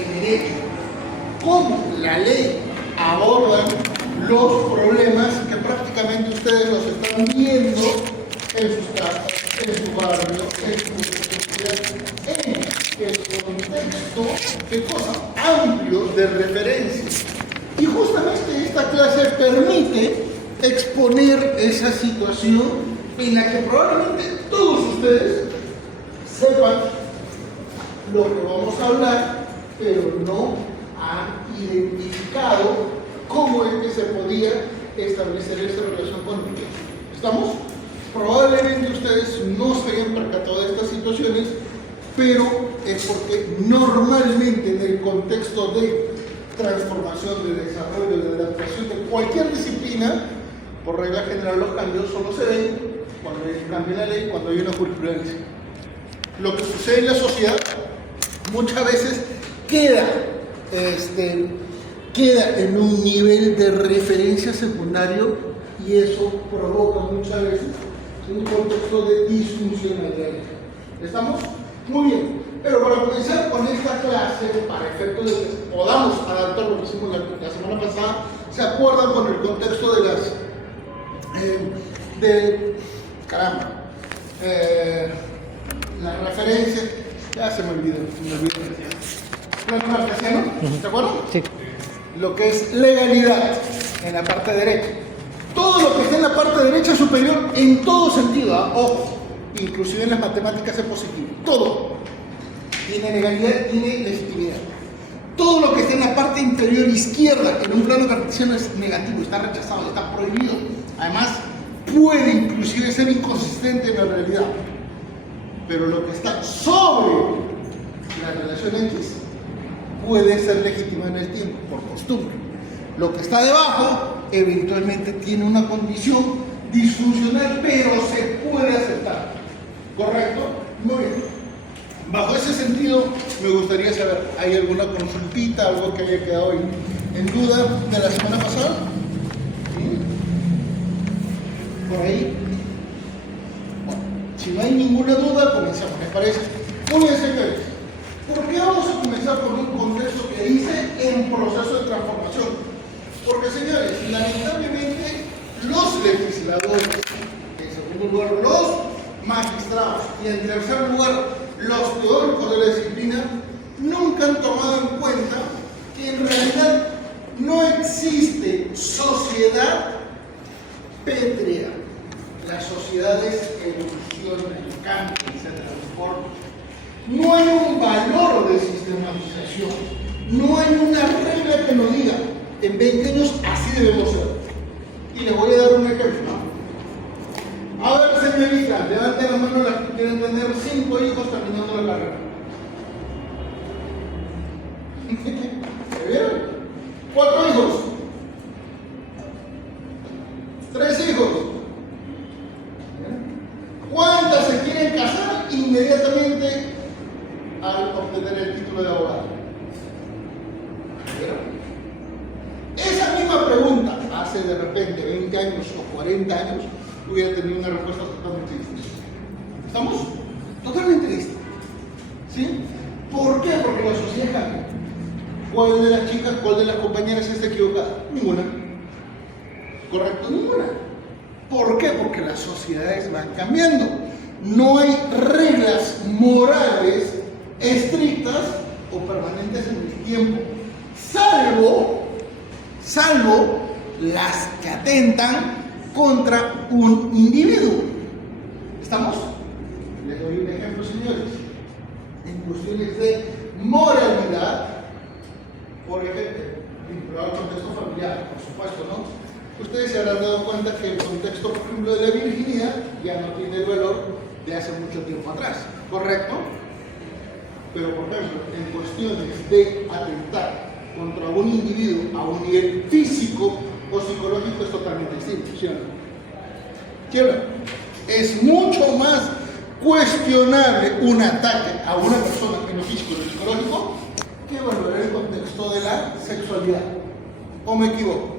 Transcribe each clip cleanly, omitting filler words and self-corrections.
de derecho, cómo la ley aborda los problemas que prácticamente ustedes los están viendo en sus casas, en su barrio, en su sociedad, en el contexto, ¿qué cosa? Amplio de referencia. Y justamente esta clase permite exponer esa situación en la que probablemente todos ustedes sepan lo que vamos a hablar, pero no han identificado cómo es que se podía establecer esa relación con el tiempo. ¿Estamos? Probablemente ustedes no se hayan percatado de estas situaciones, pero es porque normalmente en el contexto de transformación, de desarrollo, de adaptación de cualquier disciplina, por regla general los cambios solo se ven cuando hay un cambio en la ley, cuando hay una jurisprudencia. Lo que sucede en la sociedad muchas veces queda en un nivel de referencia secundario y eso provoca muchas veces un contexto de disfuncionalidad. ¿Estamos? Muy bien. Pero para comenzar con esta clase, para efectos de que podamos adaptar lo que hicimos la semana pasada, ¿se acuerdan con el contexto de las... las referencias? Ya se me olvidó. ¿Plano cartesiano? ¿Se acuerdan? Sí. Lo que es legalidad en la parte derecha. Todo lo que está en la parte derecha superior en todo sentido, ojo, inclusive en las matemáticas es positivo. Todo tiene legalidad, tiene legitimidad. Todo lo que está en la parte inferior izquierda en un plano cartesiano es negativo, está rechazado, está prohibido. Además, puede inclusive ser inconsistente en la realidad. Pero lo que está sobre la relación X puede ser legítimo en el tiempo, por costumbre. Lo que está debajo eventualmente tiene una condición disfuncional, pero se puede aceptar. ¿Correcto? Muy bien. Bajo ese sentido, me gustaría saber, ¿hay alguna consultita, algo que haya quedado en duda de la semana pasada? ¿Sí? ¿Por ahí? Bueno, si no hay ninguna duda, comenzamos, ¿les parece? Muy bien, señores. ¿Por qué vamos a comenzar con un contexto que dice en proceso de transformación? Porque, señores, lamentablemente, los legisladores, en segundo lugar, los magistrados y en tercer lugar, los teóricos de la disciplina, nunca han tomado en cuenta que en realidad no existe sociedad pétrea. Las sociedades evolucionan, cambian, se transforman. No hay un valor de sistematización, no hay una regla que nos diga en 20 años así debemos ser. Y les voy a dar un ejemplo. A ver, señorita, levante la mano las que quieren tener 5 hijos terminando la carrera. ¿Se vieron? 4 hijos. 3 hijos. ¿Cuántas se quieren casar inmediatamente al obtener el título de abogado? Esa misma pregunta hace de repente 20 años o 40 años hubiera tenido una respuesta totalmente distinta. ¿Estamos? Totalmente distinta. ¿Sí? ¿Por qué? Porque la sociedad cambia. ¿Cuál de las chicas, cuál de las compañeras está equivocada? Ninguna. ¿Correcto? Ninguna. ¿Por qué? Porque las sociedades van cambiando. No hay reglas morales estrictas o permanentes en el tiempo, salvo las que atentan contra un individuo. ¿Estamos? Les doy un ejemplo, señores. En cuestiones de moralidad, por ejemplo, vinculado al contexto familiar, por supuesto, ¿no? Ustedes se habrán dado cuenta que el contexto, por ejemplo, de la virginidad ya no tiene el valor de hace mucho tiempo atrás, ¿correcto? Pero, por ejemplo, en cuestiones de atentar contra un individuo a un nivel físico o psicológico es totalmente distinto, ¿sí o no? ¿Sí o no? Es mucho más cuestionable un ataque a una persona en lo físico y lo psicológico que valorar el contexto de la sexualidad. ¿O me equivoco?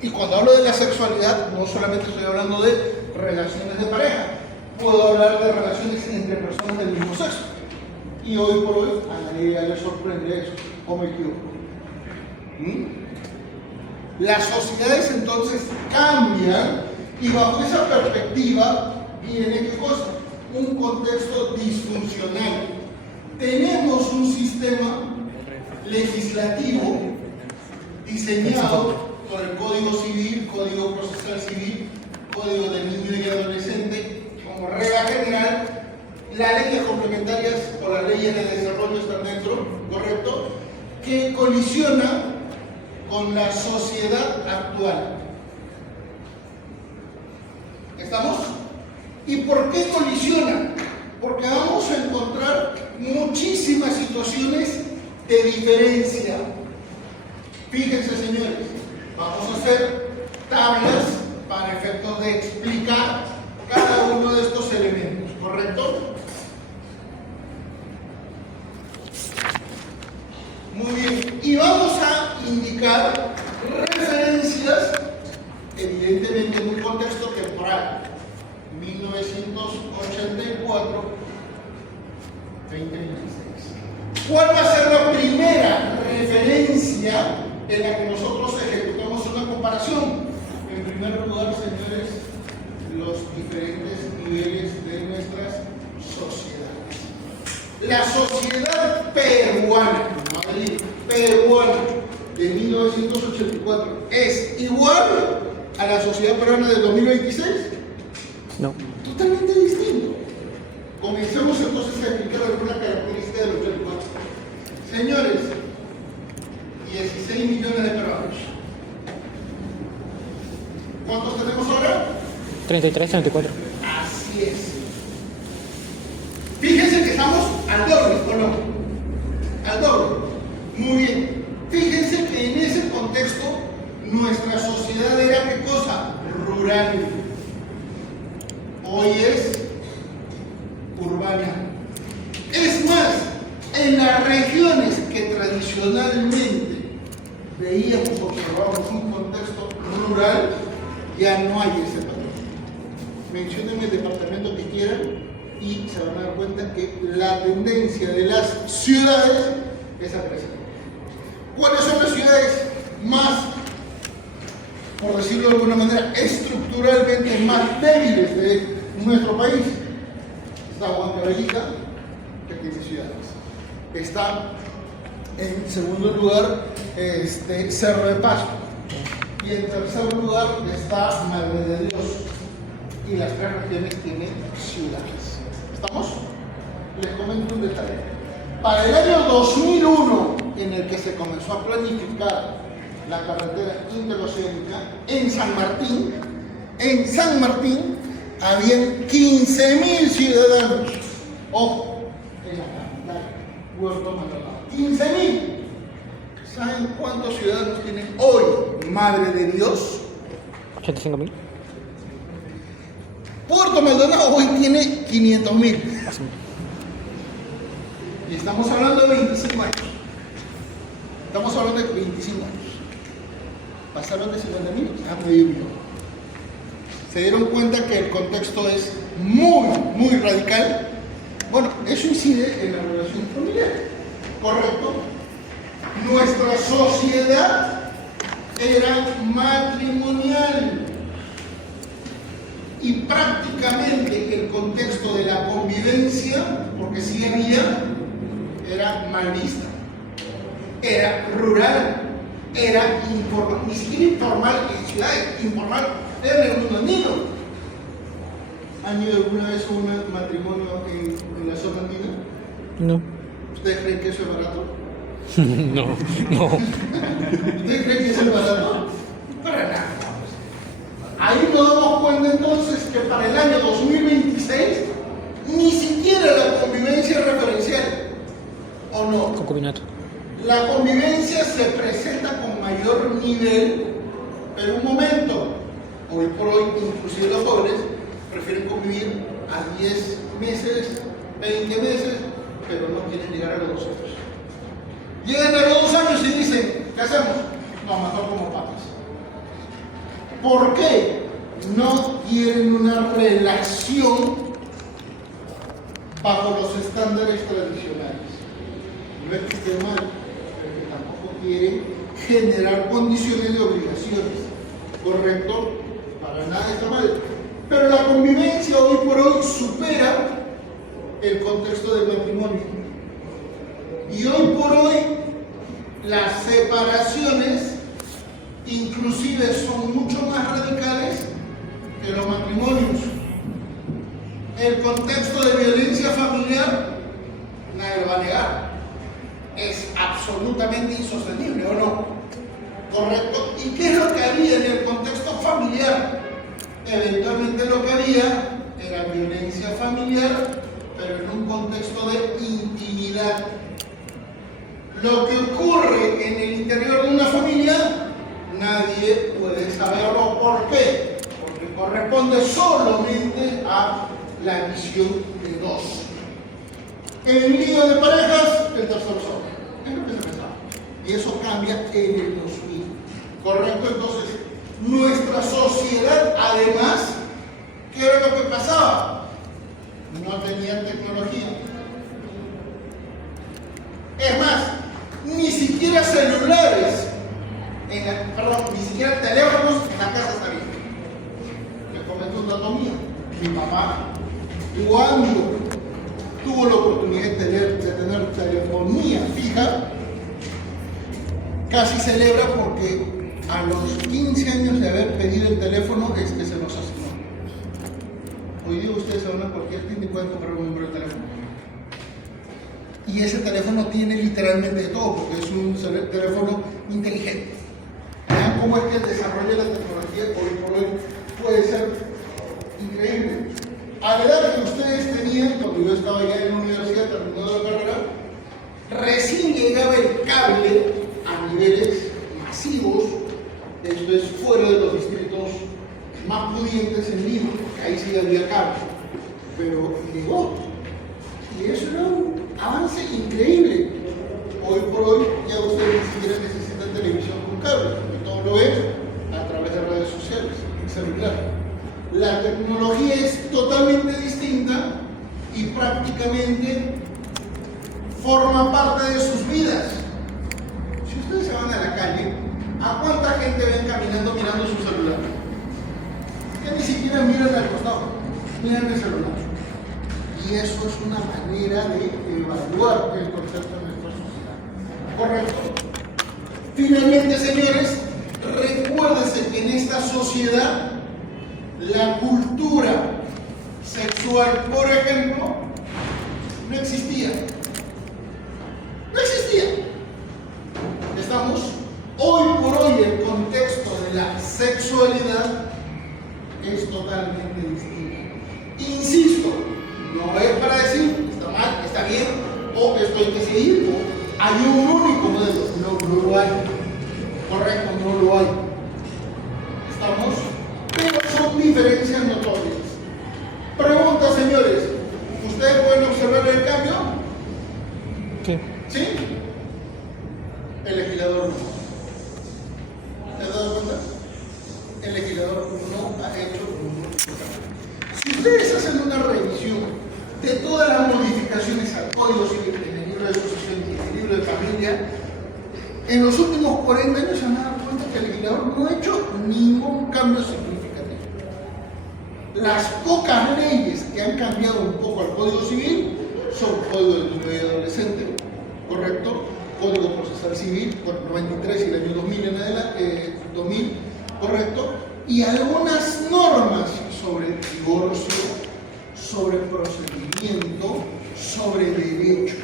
Y cuando hablo de la sexualidad, no solamente estoy hablando de relaciones de pareja, puedo hablar de relaciones entre personas del mismo sexo. Y hoy por hoy a nadie ya le sorprende eso, o me equivoco. Las sociedades entonces cambian y bajo esa perspectiva viene ¿qué cosa? Un contexto disfuncional. Tenemos un sistema legislativo diseñado por el Código Civil, Código Procesal Civil, Código del Niño y Adolescente, como regla general. Las leyes complementarias o las leyes de desarrollo están dentro, ¿correcto? Que colisiona con la sociedad actual. ¿Estamos? ¿Y por qué colisiona? Porque vamos a encontrar muchísimas situaciones de diferencia. Fíjense, señores, vamos a hacer tablas para efectos de explicar cada uno de estos elementos, ¿correcto? Muy bien, y vamos a indicar referencias, evidentemente en un contexto temporal, 1984, 2026. ¿Cuál va a ser la primera referencia en la que nosotros ejecutamos una comparación? En primer lugar, señores, los diferentes niveles de nuestras sociedades. La sociedad peruana, peruana de 1984 es igual a la sociedad peruana del 2026. No. Totalmente distinto. Comencemos entonces a explicar alguna característica del 84. Señores, 16 millones de peruanos. ¿Cuántos tenemos ahora? 33, 34. Así es. Fíjense que estamos al doble, ¿o no? Al doble. Muy bien. Fíjense que en ese contexto nuestra sociedad era ¿qué cosa? Rural. Hoy es urbana. Es más, en las regiones que tradicionalmente veíamos, observábamos un contexto rural, ya no hay ese patrón. Menciónenme el departamento que quieran y se van a dar cuenta que la tendencia de las ciudades es a crecer. ¿Cuáles son las ciudades más, por decirlo de alguna manera, estructuralmente más débiles de nuestro país? Está Huancavelica, que tiene ciudades. Está en segundo lugar Cerro de Pasco. Y en tercer lugar está Madre de Dios. Y las tres regiones tienen ciudades. ¿Estamos? Les comento un detalle. Para el año 2001, en el que se comenzó a planificar la carretera interoceánica, en San Martín, habían 15.000 ciudadanos. Ojo, en la capital, Puerto Maldonado. 15.000. ¿Saben cuántos ciudadanos tienen hoy Madre de Dios? 85.000. Puerto Maldonado hoy tiene 500.000. Y estamos hablando de 25 años. Estamos hablando de 25 años. Pasaron de 50.000 a medio millón. Se dieron cuenta que el contexto es muy radical. Bueno, eso incide en la relación familiar. ¿Correcto? Nuestra sociedad era matrimonial. Y prácticamente el contexto de la convivencia, porque sí había, era mal vista, era rural, era informal, ni siquiera informal en ciudades, informal era en el mundo andino. ¿Han ido alguna vez a un matrimonio en la zona andina? No. ¿Ustedes creen que eso es barato? No. ¿Ustedes creen que eso es barato? Para nada. Ahí nos damos cuenta entonces que para el año 2026 ni siquiera la convivencia es referencial, ¿o no? Concubinato. La convivencia se presenta con mayor nivel, pero un momento, hoy por hoy, inclusive los jóvenes prefieren convivir a 10 meses, 20 meses, pero no quieren llegar a los 2 años. Llegan a los 2 años y dicen, ¿qué hacemos? No, mejor como papas. ¿Por qué? No quieren una relación bajo los estándares tradicionales. familiares. No es que esté mal, pero que tampoco quiere generar condiciones de obligaciones. ¿Correcto? Para nada está mal. Pero la convivencia hoy por hoy supera el contexto del matrimonio. Y hoy por hoy las separaciones inclusive son mucho más radicales que los matrimonios. El contexto de violencia familiar, nadie lo va a negar, es absolutamente insostenible, ¿o no? ¿Correcto? ¿Y qué es lo que había en el contexto familiar? Eventualmente lo que había era violencia familiar, pero en un contexto de intimidad. Lo que ocurre en el interior de una familia, nadie puede saberlo. ¿Por qué? Porque corresponde solamente a la visión de dos. En el lío de parejas, el tercer solo. Es lo que se pensaba. Y eso cambia en el 2000. ¿Correcto? Entonces, nuestra sociedad, además, ¿qué era lo que pasaba? No tenía tecnología. Es más, ni siquiera celulares, ni siquiera teléfonos en la casa sabía. Les comento un dato mío. Mi papá, cuando tuvo la oportunidad de tener telefonía fija, casi celebra porque a los 15 años de haber pedido el teléfono es que se nos asignó. Hoy día ustedes se van a cualquier tienda y pueden comprar un número de teléfono. Y ese teléfono tiene literalmente de todo, porque es un teléfono inteligente. Vean cómo es que el desarrollo de la tecnología hoy por hoy puede ser increíble. A la edad que ustedes tenían, cuando yo estaba ya en la universidad terminando la carrera, recién llegaba el cable a niveles masivos, esto es fuera de los distritos más pudientes en Lima, porque ahí sí había cable, pero llegó. Y eso era un avance increíble. Hoy por hoy ya ustedes ni siquiera necesitan televisión con cable, porque todo lo ven a través de redes sociales, celular. La tecnología es totalmente distinta y prácticamente forma parte de sus vidas. Si ustedes se van a la calle, ¿a cuánta gente ven caminando mirando su celular? Que ni siquiera miran al costado, miran el celular. Y eso es una manera de evaluar el concepto de nuestra sociedad. ¿Correcto? Finalmente, señores, recuérdense que en esta sociedad la cultura sexual, por ejemplo, no existía. No existía. Estamos, hoy por hoy, el contexto de la sexualidad es totalmente distinto. Insisto, no es para decir está mal, está bien, o esto hay que seguir, o hay un único modelo. No lo hay. Correcto, no lo hay. ¿Estamos? Pero son diferencias notorias. Pregunta, señores. ¿Ustedes pueden observar el cambio? Sí. ¿Sí? El legislador no. ¿Te has dado cuenta? El legislador no ha hecho ningún cambio. Si ustedes hacen una revisión de todas las modificaciones al Código Civil, en el libro de sucesión y en el libro de familia, en los últimos 40 años se han dado cuenta que el legislador no ha hecho ningún cambio significativo. Las pocas leyes que han cambiado un poco al Código Civil son Código del Niño y Adolescente, ¿correcto? Código Procesal Civil, por 93 y el año 2000 en adelante, 2000, ¿correcto? Y algunas normas sobre el divorcio, sobre el procedimiento, sobre derechos.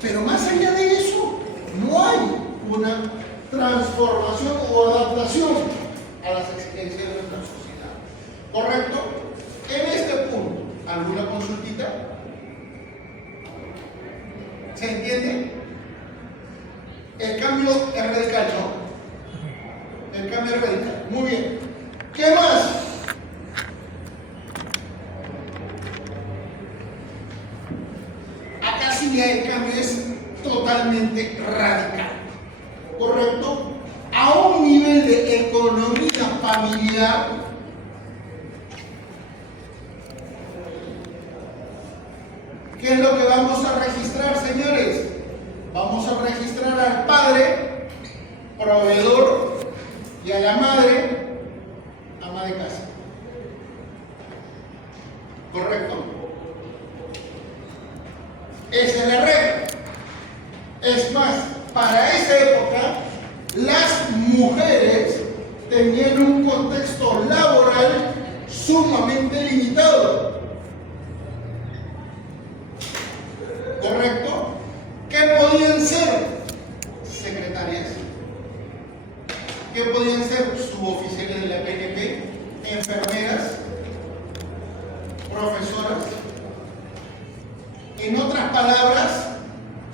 Pero más allá de eso, no hay una transformación o adaptación a las exigencias de nuestra sociedad. ¿Correcto? En este punto, ¿alguna consultita? ¿Se entiende? El cambio es radical, ¿no? El cambio es radical. Muy bien. ¿Qué más? Acá sí ya el cambio es totalmente radical. ¿Correcto? A un nivel de economía familiar, ¿qué es lo que vamos a registrar, señor? Esa es la regla. Es más, para esa época, las mujeres tenían un contexto laboral sumamente limitado. ¿Correcto? ¿Qué podían ser? Secretarias. ¿Qué podían ser? Suboficiales de la PNP, enfermeras, profesoras. En otras palabras,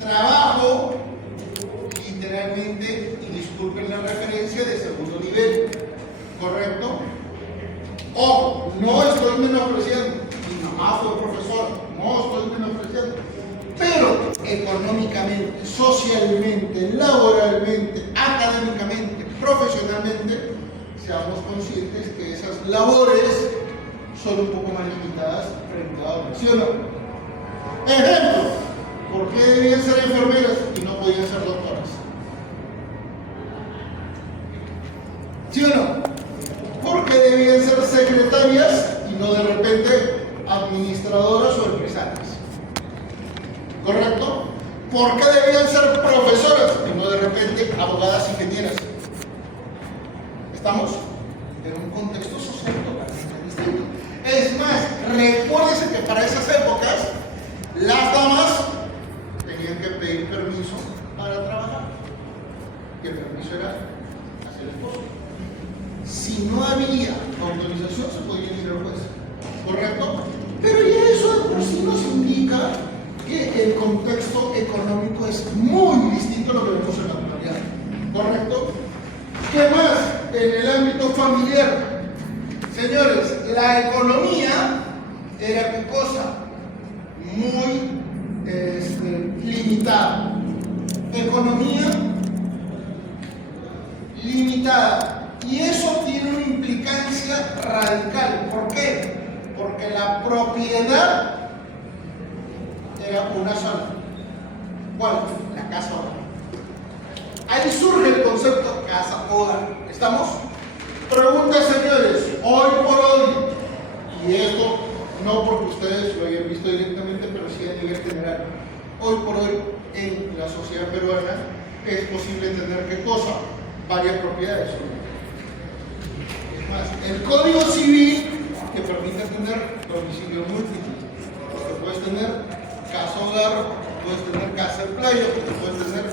trabajo literalmente, y disculpen la referencia, de segundo nivel. ¿Correcto? Ojo, no estoy menospreciando. Mi mamá fue profesora, no estoy menospreciando. Pero económicamente, socialmente, laboralmente, académicamente, profesionalmente, seamos conscientes que esas labores son un poco más limitadas frente a otras. ¿Sí o no? Ejemplo, ¿por qué debían ser enfermeras y no podían ser doctoras? ¿Sí o no? ¿Por qué debían ser secretarias y no de repente administradoras o empresarias? ¿Correcto? ¿Por qué debían ser profesoras y no de repente abogadas ingenieras? ¿Estamos? En un contexto social totalmente distinto. Es más, recuérdense que para esas épocas las damas tenían que pedir permiso para trabajar. Y el permiso era hacia el esposo. Si no había autorización, se podía ir al juez. ¿Correcto? Pero ya eso de por sí nos indica que el contexto económico es muy distinto a lo que vemos en la actualidad. ¿Correcto? ¿Qué más? En el ámbito familiar. Señores, la economía era qué cosa? Muy limitada. Economía limitada. Y eso tiene una implicancia radical. ¿Por qué? Porque la propiedad era una sola. ¿Cuál? La casa hogar. Ahí surge el concepto casa hogar. ¿Estamos? Pregunta, señores, hoy por hoy, y esto no porque ustedes lo hayan visto directamente, pero sí a nivel general, hoy por hoy en la sociedad peruana es posible tener ¿qué cosa? Varias propiedades. Es más, el Código Civil que permite tener domicilio múltiple, porque puedes tener casa hogar, puedes tener casa de playa, porque puedes tener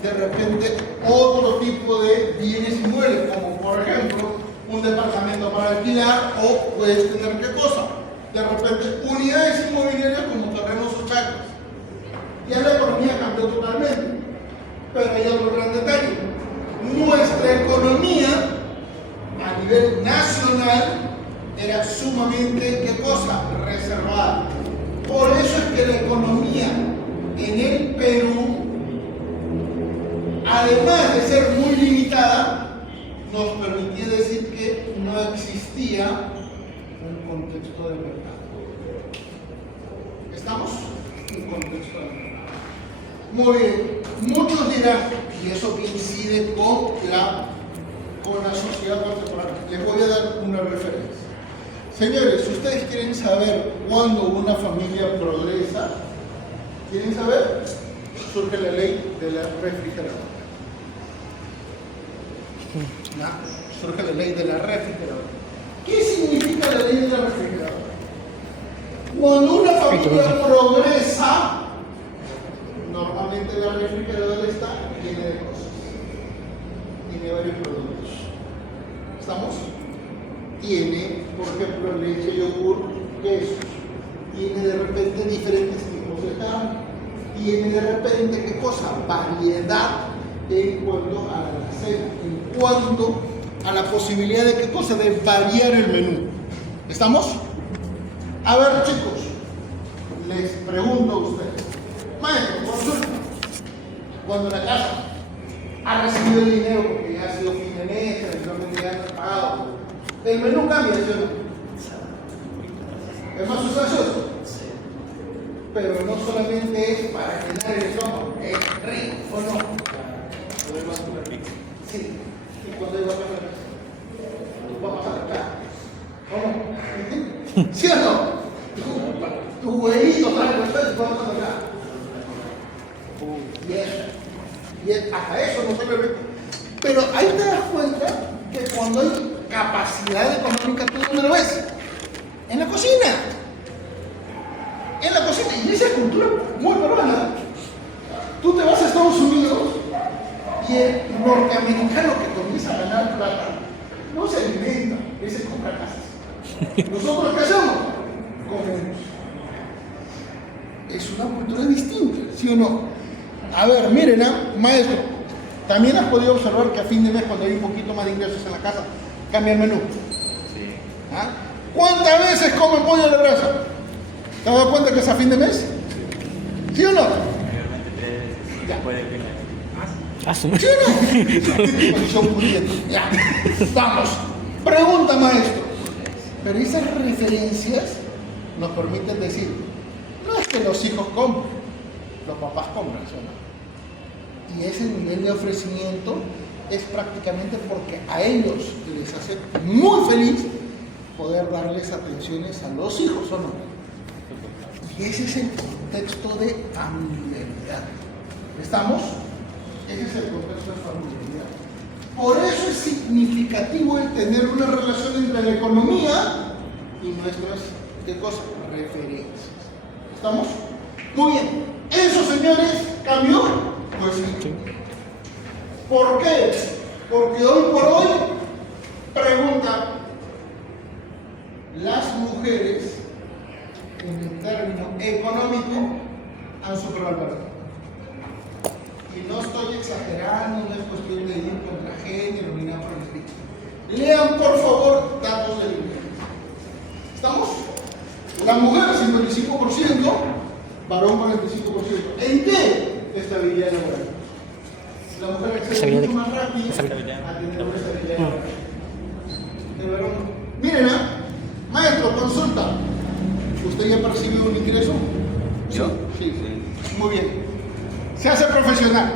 de repente otro tipo de bienes inmuebles, como por ejemplo un departamento para alquilar, o puedes tener ¿qué cosa? De repente unidades inmobiliarias como terrenos o chacras. Ya la economía cambió totalmente, pero hay otro gran detalle. Nuestra economía a nivel nacional era sumamente ¿qué cosa? Reservada. Por eso es que la economía en el Perú, además de ser muy limitada, nos permitía decir que no existía un contexto de mercado. ¿Estamos? Un contexto de mercado. Muy bien. Muchos dirán, y eso coincide con la sociedad contemporánea. Les voy a dar una referencia. Señores, si ustedes quieren saber cuándo una familia progresa, ¿quieren saber? Surge la ley de la refrigeradora. Surge la ley de la refrigeradora. ¿Qué significa la ley de la refrigeradora? Cuando una familia progresa, normalmente la refrigeradora está llena de cosas, tiene varios productos. ¿Estamos? Tiene, por ejemplo, leche, yogur, quesos. Tiene de repente diferentes tipos de carne. Tiene de repente, ¿qué cosa? Variedad en cuanto a la alacena, en cuanto a la posibilidad de qué cosa, de variar el menú. ¿Estamos? A ver, chicos, les pregunto a ustedes, maestro, consulta, cuando la casa ha recibido el dinero porque ya ha sido fin de mes, eventualmente ya han pagado, el menú cambia, ¿sí o no? Es más sustancioso, pero no solamente es para llenar el estómago, es rico, ¿o no? Sí, y cuando hay vacunas, va a pasar acá, ¿o no? ¿Sí o no? Tu huevito trae respeto y va a pasar acá. Y hasta eso no se le ve. Pero ahí te das cuenta que cuando hay capacidad económica, ¿tú dónde lo ves? En la cocina. En la cocina. Y esa cultura muy peruana. Tú te vas a Estados Unidos y el norteamericano que comienza a ganar plata no se alimenta, se compra casas. ¿Nosotros qué hacemos? Comemos. Es una cultura distinta, ¿sí o no? A ver, miren, maestro, también has podido observar que a fin de mes, cuando hay un poquito más de ingresos en la casa, cambia el menú. Sí. ¿Ah? ¿Cuántas veces come pollo a la brasa? ¿Te has dado cuenta que es a fin de mes? ¿Sí o no? Mayormente 3 veces. Ya. Puede que Ah, su ¿Sí o no? Son pudiendo. Ya. Vamos. Pregunta, maestro. Pero esas referencias nos permiten decir, no es que los hijos compren, los papás compran, ¿sí o no? Y ese nivel de ofrecimiento es prácticamente porque a ellos les hace muy feliz poder darles atenciones a los hijos, ¿o no? Y ese es el contexto de familiaridad. ¿Estamos? Ese es el contexto de familiaridad. Por eso es significativo el tener una relación entre la economía y nuestras, ¿qué cosa? Referencias. ¿Estamos? Muy bien. ¿Eso, señores, cambió? Pues sí. ¿Por qué? Porque hoy por hoy, pregunta, las mujeres, en el término económico, han superado al varón. Y no estoy exagerando, no es cuestión de ir contra género ni nada por el estilo. Lean, por favor, datos del INEGI. ¿Estamos? La mujer 55%, varón 45%. ¿En qué? Estabilidad laboral. La mujer accede mucho más rápido a tener una estabilidad laboral. El varón no. Miren, maestro, consulta. ¿Usted ya percibe un ingreso? ¿Yo? Sí. Muy bien. Se hace profesional.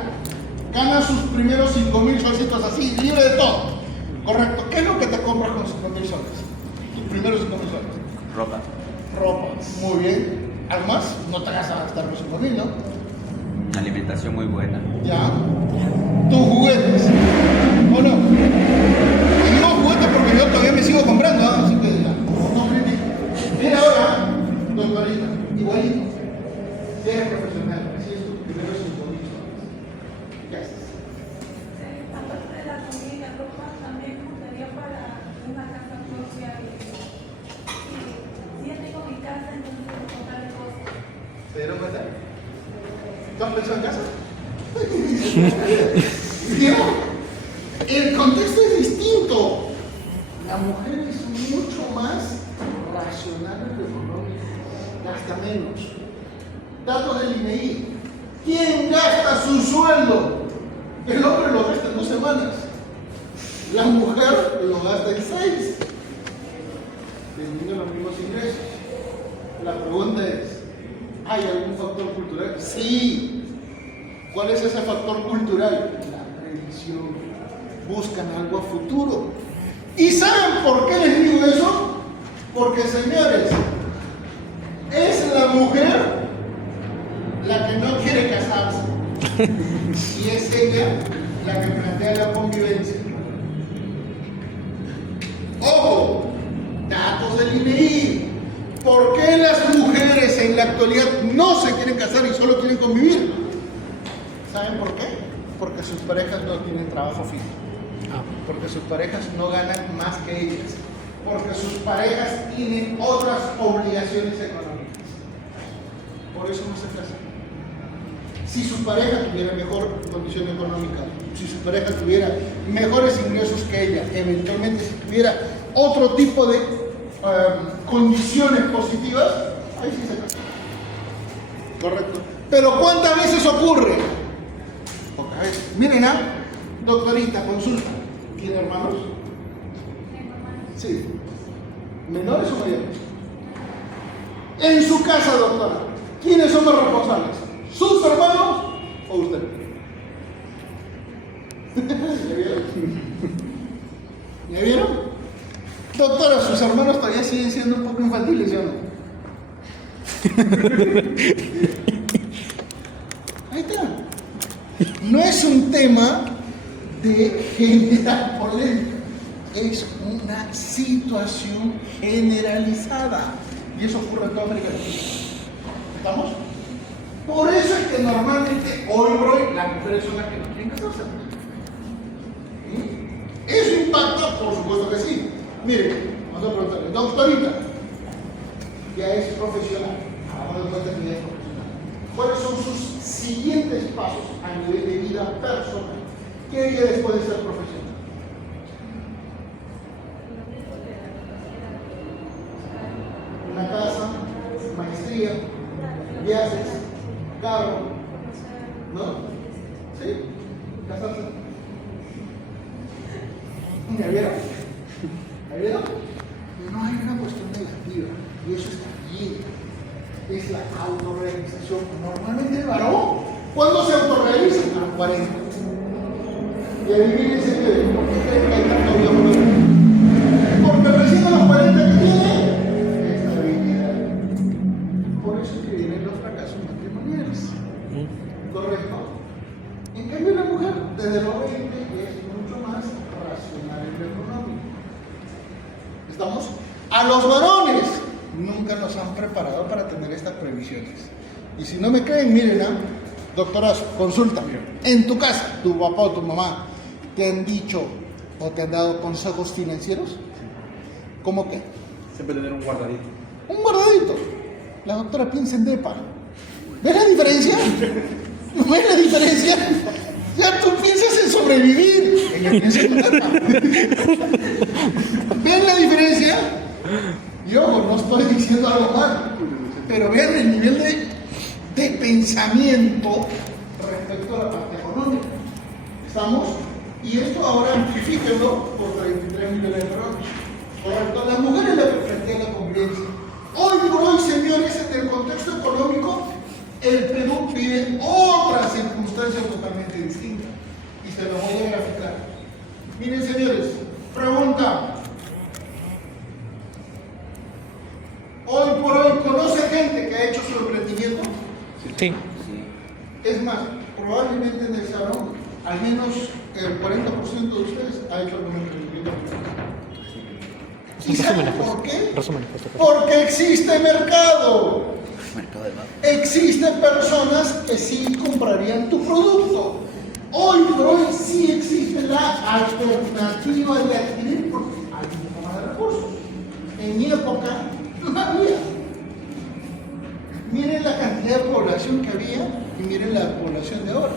Gana sus primeros 5,000 solcitos así, libre de todo. Correcto. ¿Qué es lo que te compras con 5,000 soles? Tus primeros 5,000 soles. Ropa. Ropa. Muy bien. ¿Algo más? No te vas a gastar los 5,000, ¿no? Una alimentación muy buena. Ya. Tus juguetes. ¿O no? Y digo juguetes porque yo todavía me sigo comprando, ¿ah? Así que ya. No critico. Mira ahora, doctorita, igualito. Si eres profesional, recibes tus primeros 5,000 soles. ¿Qué haces? Aparte de la comida, ropa, también sería para una casa propia. Si ya tengo mi casa, entonces puedo comprarle cosas. ¿Se dieron cuenta? ¿Tú has pensado en casa? ¿Sí? El contexto es distinto. La mujer es mucho más racional en lo económico. Gasta menos. Datos del INEGI. ¿Quién gasta su sueldo? El hombre lo gasta en 2 semanas. La mujer lo gasta en 6. Teniendo los mismos ingresos. La pregunta es, ¿hay algún factor cultural? Sí. ¿Cuál es ese factor cultural? La previsión. Buscan algo a futuro. ¿Y saben por qué les digo eso? Porque, señores, es la mujer la que no quiere casarse. Y es ella la que plantea la convivencia. ¡Ojo! Datos del INEGI. ¿Por qué las mujeres en la actualidad no se quieren casar y solo quieren convivir? ¿Saben por qué? Porque sus parejas no tienen trabajo fijo. Porque sus parejas no ganan más que ellas. Porque sus parejas tienen otras obligaciones económicas. Por eso no se casan. Si su pareja tuviera mejor condición económica, si su pareja tuviera mejores ingresos que ella, eventualmente si tuviera otro tipo de condiciones positivas, ahí sí se casan. Correcto. Pero ¿cuántas veces ocurre? Pocas veces. Miren, doctorita, consulta. ¿Tiene hermanos? Sí. ¿Menores o mayores? En su casa, doctora, ¿quiénes son los responsables? ¿Sus hermanos o usted? ¿Ya vieron? ¿Ya vieron? Doctora, sus hermanos todavía siguen siendo un poco infantiles, ¿sí o no? Ahí está. No es un tema de generar polémica, es una situación generalizada. Y eso ocurre en toda América Latina. ¿Estamos? Por eso es que normalmente, hoy por hoy, las mujeres son las que no quieren casarse. ¿Sí? ¿Eso impacta? Por supuesto que sí. Mire, vamos a preguntarle, doctorita, ya es profesional, ahora de cuenta que ya es profesional. ¿Cuáles son sus siguientes pasos a nivel de vida personal? ¿Qué haría después de ser profesional? Una casa, maestría, viajes, carro, ¿no? ¿Sí? ¿Casarse? ¿Ya vieron? ¿Ya vieron? No hay una cuestión negativa, y eso está bien. Es la autorrealización. Normalmente el varón, ¿cuándo se autorrealiza? A los 40. Y adivinen ese video, ¿por qué creen que hay tanto viejo? Porque recién a los 40 que tiene estabilidad. Por eso es que vienen los fracasos matrimoniales. ¿Correcto? En cambio la mujer, desde los 20, es mucho más racional en lo económico. ¿Estamos? A los varones nunca nos han preparado para tener estas previsiones. Y si no me creen, miren, doctorazo, consulta. En tu casa, tu papá o tu mamá te han dicho o te han dado consejos financieros. ¿Cómo qué? Siempre tener un guardadito. Un guardadito. La doctora piensa en DEPA. ¿Ves la diferencia? ¿No ves la diferencia? Ya tú piensas en sobrevivir. Ella piensa en DEPA. ¿Ven la diferencia? Y ojo, no estoy diciendo algo mal, pero vean el nivel de pensamiento respecto a la parte económica. ¿Estamos? Y esto ahora amplifíquenlo por 33 millones de personas. Correcto. Las mujeres le plantean la convivencia. Hoy por hoy, señores, en el contexto económico, el Perú vive otras circunstancias totalmente distintas. Y se los voy a graficar. Miren, señores, pregunta. Hoy por hoy, ¿conoce gente que ha hecho su emprendimiento? Sí. Es más, probablemente en el salón, al menos el 40% de ustedes ha hecho algún emprendimiento. ¿Y saben por qué? Porque existe mercado. Existen personas que sí comprarían tu producto. Hoy por hoy sí existe la alternativa de adquirir porque hay un poco más de recursos. En mi época no había. Miren la cantidad de población que había y miren la población de ahora.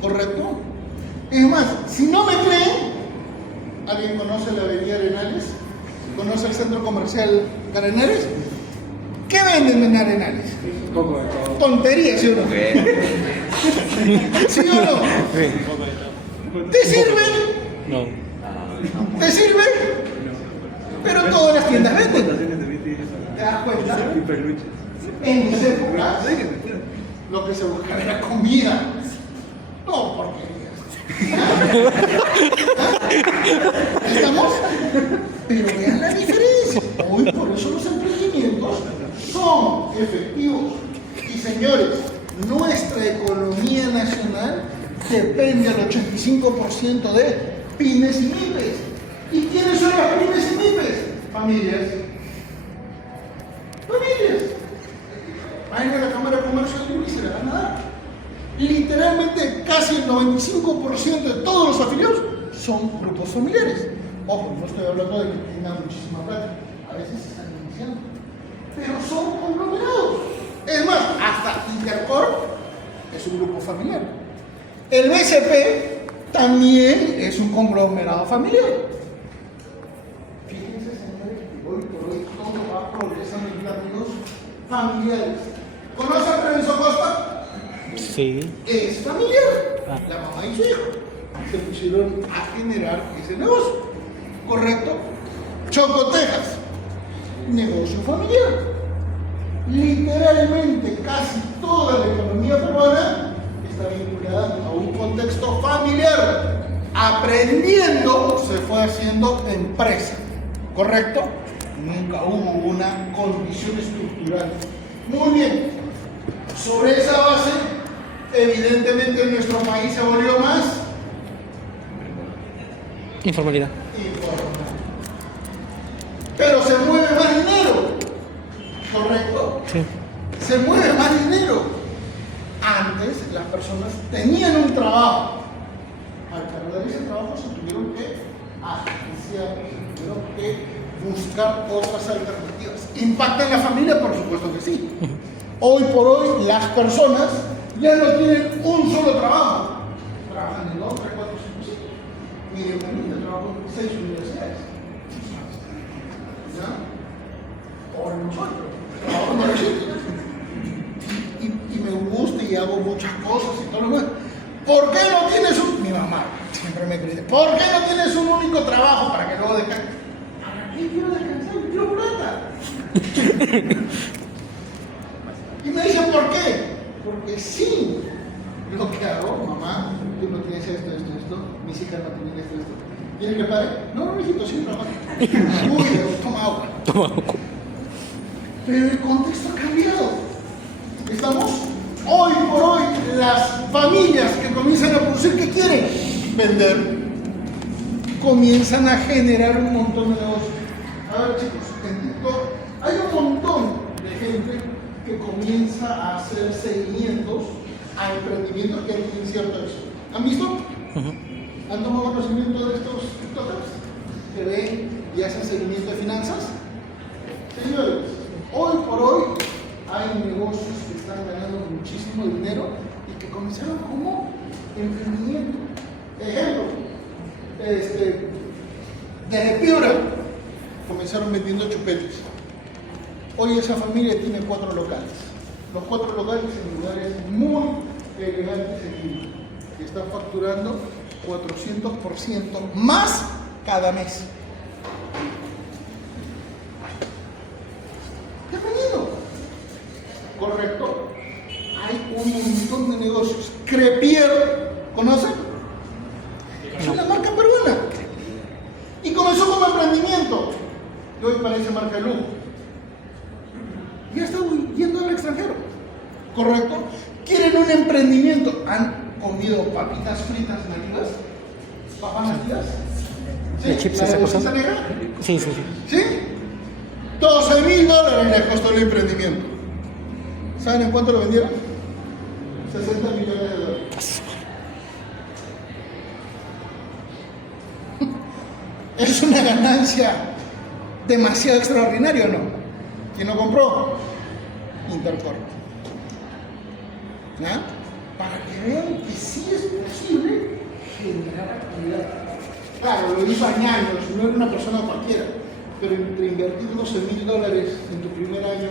¿Correcto? Es más, si no me creen, ¿alguien conoce la avenida Arenales? ¿Conoce el centro comercial de Arenales? ¿Qué venden en Arenales? Poco de todo. Tonterías, ¿sí o no? ¿Sí o no? ¿Te sirve? No. ¿Te sirve? Pero todas las tiendas venden. ¿Te das cuenta? En mis épocas, lo que se buscaba era comida. No, porquerías. ¿Estamos? Pero vean la diferencia. Hoy por eso los emprendimientos son efectivos. Y señores, nuestra economía nacional depende al 85% de pymes y MIPES. ¿Y quiénes son las pymes y MIPES? Familias. Familias. Vayan a la Cámara de Comercio y se la van a dar. Literalmente casi el 95% de todos los afiliados son grupos familiares. Ojo, no estoy hablando de que tengan muchísima plata. A veces se están iniciando. Pero son conglomerados. Es más, hasta Intercorp es un grupo familiar. El BCP también es un conglomerado familiar. Fíjense, señores, que hoy por hoy todo va progresando en términos familiares. ¿Conoce a Renzo Costa? Sí. Es familiar. La mamá y su hijo se pusieron a generar ese negocio. ¿Correcto? Choco, Texas. Negocio familiar. Literalmente casi toda la economía peruana está vinculada a un contexto familiar. Aprendiendo se fue haciendo empresa. ¿Correcto? Nunca hubo una condición estructural. Muy bien. Sobre esa base evidentemente en nuestro país se volvió más Informalidad. informal. Pero se mueve más dinero, ¿correcto? Sí. Se mueve más dinero. Antes las personas tenían un trabajo. Al perder ese trabajo se tuvieron que agenciar, se tuvieron que buscar otras alternativas. ¿Impacta en la familia? Por supuesto que sí. Hoy por hoy las personas ya no tienen un solo trabajo. Trabajan en 2, 3, 4, 5, 5. Miren, permite, trabajo en 6 universidades. ¿Ya? Ahora no soy, pero trabajo en varios sitios. Y me gusta y hago muchas cosas y todo lo demás. ¿Por qué no tienes un... Mi mamá siempre me dice, ¿por qué no tienes un único trabajo para que luego descanses? ¿Para qué quiero descansar? Yo quiero plata. Y me dicen, ¿por qué? Porque sí, lo que hago, mamá, tú no tienes esto, mis hijas no tienen esto. ¿Quieren que pare? No, hijito, sí, trabajo. Uy, toma agua. Toma agua. Pero el contexto ha cambiado. Estamos hoy por hoy, las familias que comienzan a producir, ¿qué quieren? Vender. Comienzan a generar un montón de negocios. A ver, chicos, en TikTok hay un montón de gente que comienza a hacer seguimientos a emprendimientos que tienen cierto éxito. ¿Han visto? ¿Han tomado conocimiento de estos TikTokers? Que ven y hacen seguimiento de finanzas. Señores, hoy por hoy hay negocios que están ganando muchísimo dinero y que comenzaron como emprendimiento. Ejemplo, desde Piura comenzaron vendiendo chupetes. Hoy esa familia tiene 4 locales. Los 4 locales en lugares muy elegantes en Lima. Que están facturando 400% más cada mes. ¿Qué ha venido? ¿Correcto? Hay un montón de negocios. Crepier, ¿conocen? Es una marca peruana. Y comenzó como emprendimiento. Y hoy parece marca de lujo. Ya está yendo al extranjero. ¿Correcto? ¿Quieren un emprendimiento? ¿Han comido papitas fritas nativas? ¿Papas nativas? ¿Sí? ¿De chips, ¿La esa cosa? bolsita negra? Sí. ¿Sí? $12,000 les costó el emprendimiento. ¿Saben en cuánto lo vendieron? $60 millones. Es una ganancia demasiado extraordinaria, ¿o no? ¿Quién lo compró? Intercorp. ¿Ya? Para que vean que sí es posible generar actividad. Claro, lo hizo años, no era una persona cualquiera. Pero entre invertir $12,000 en tu primer año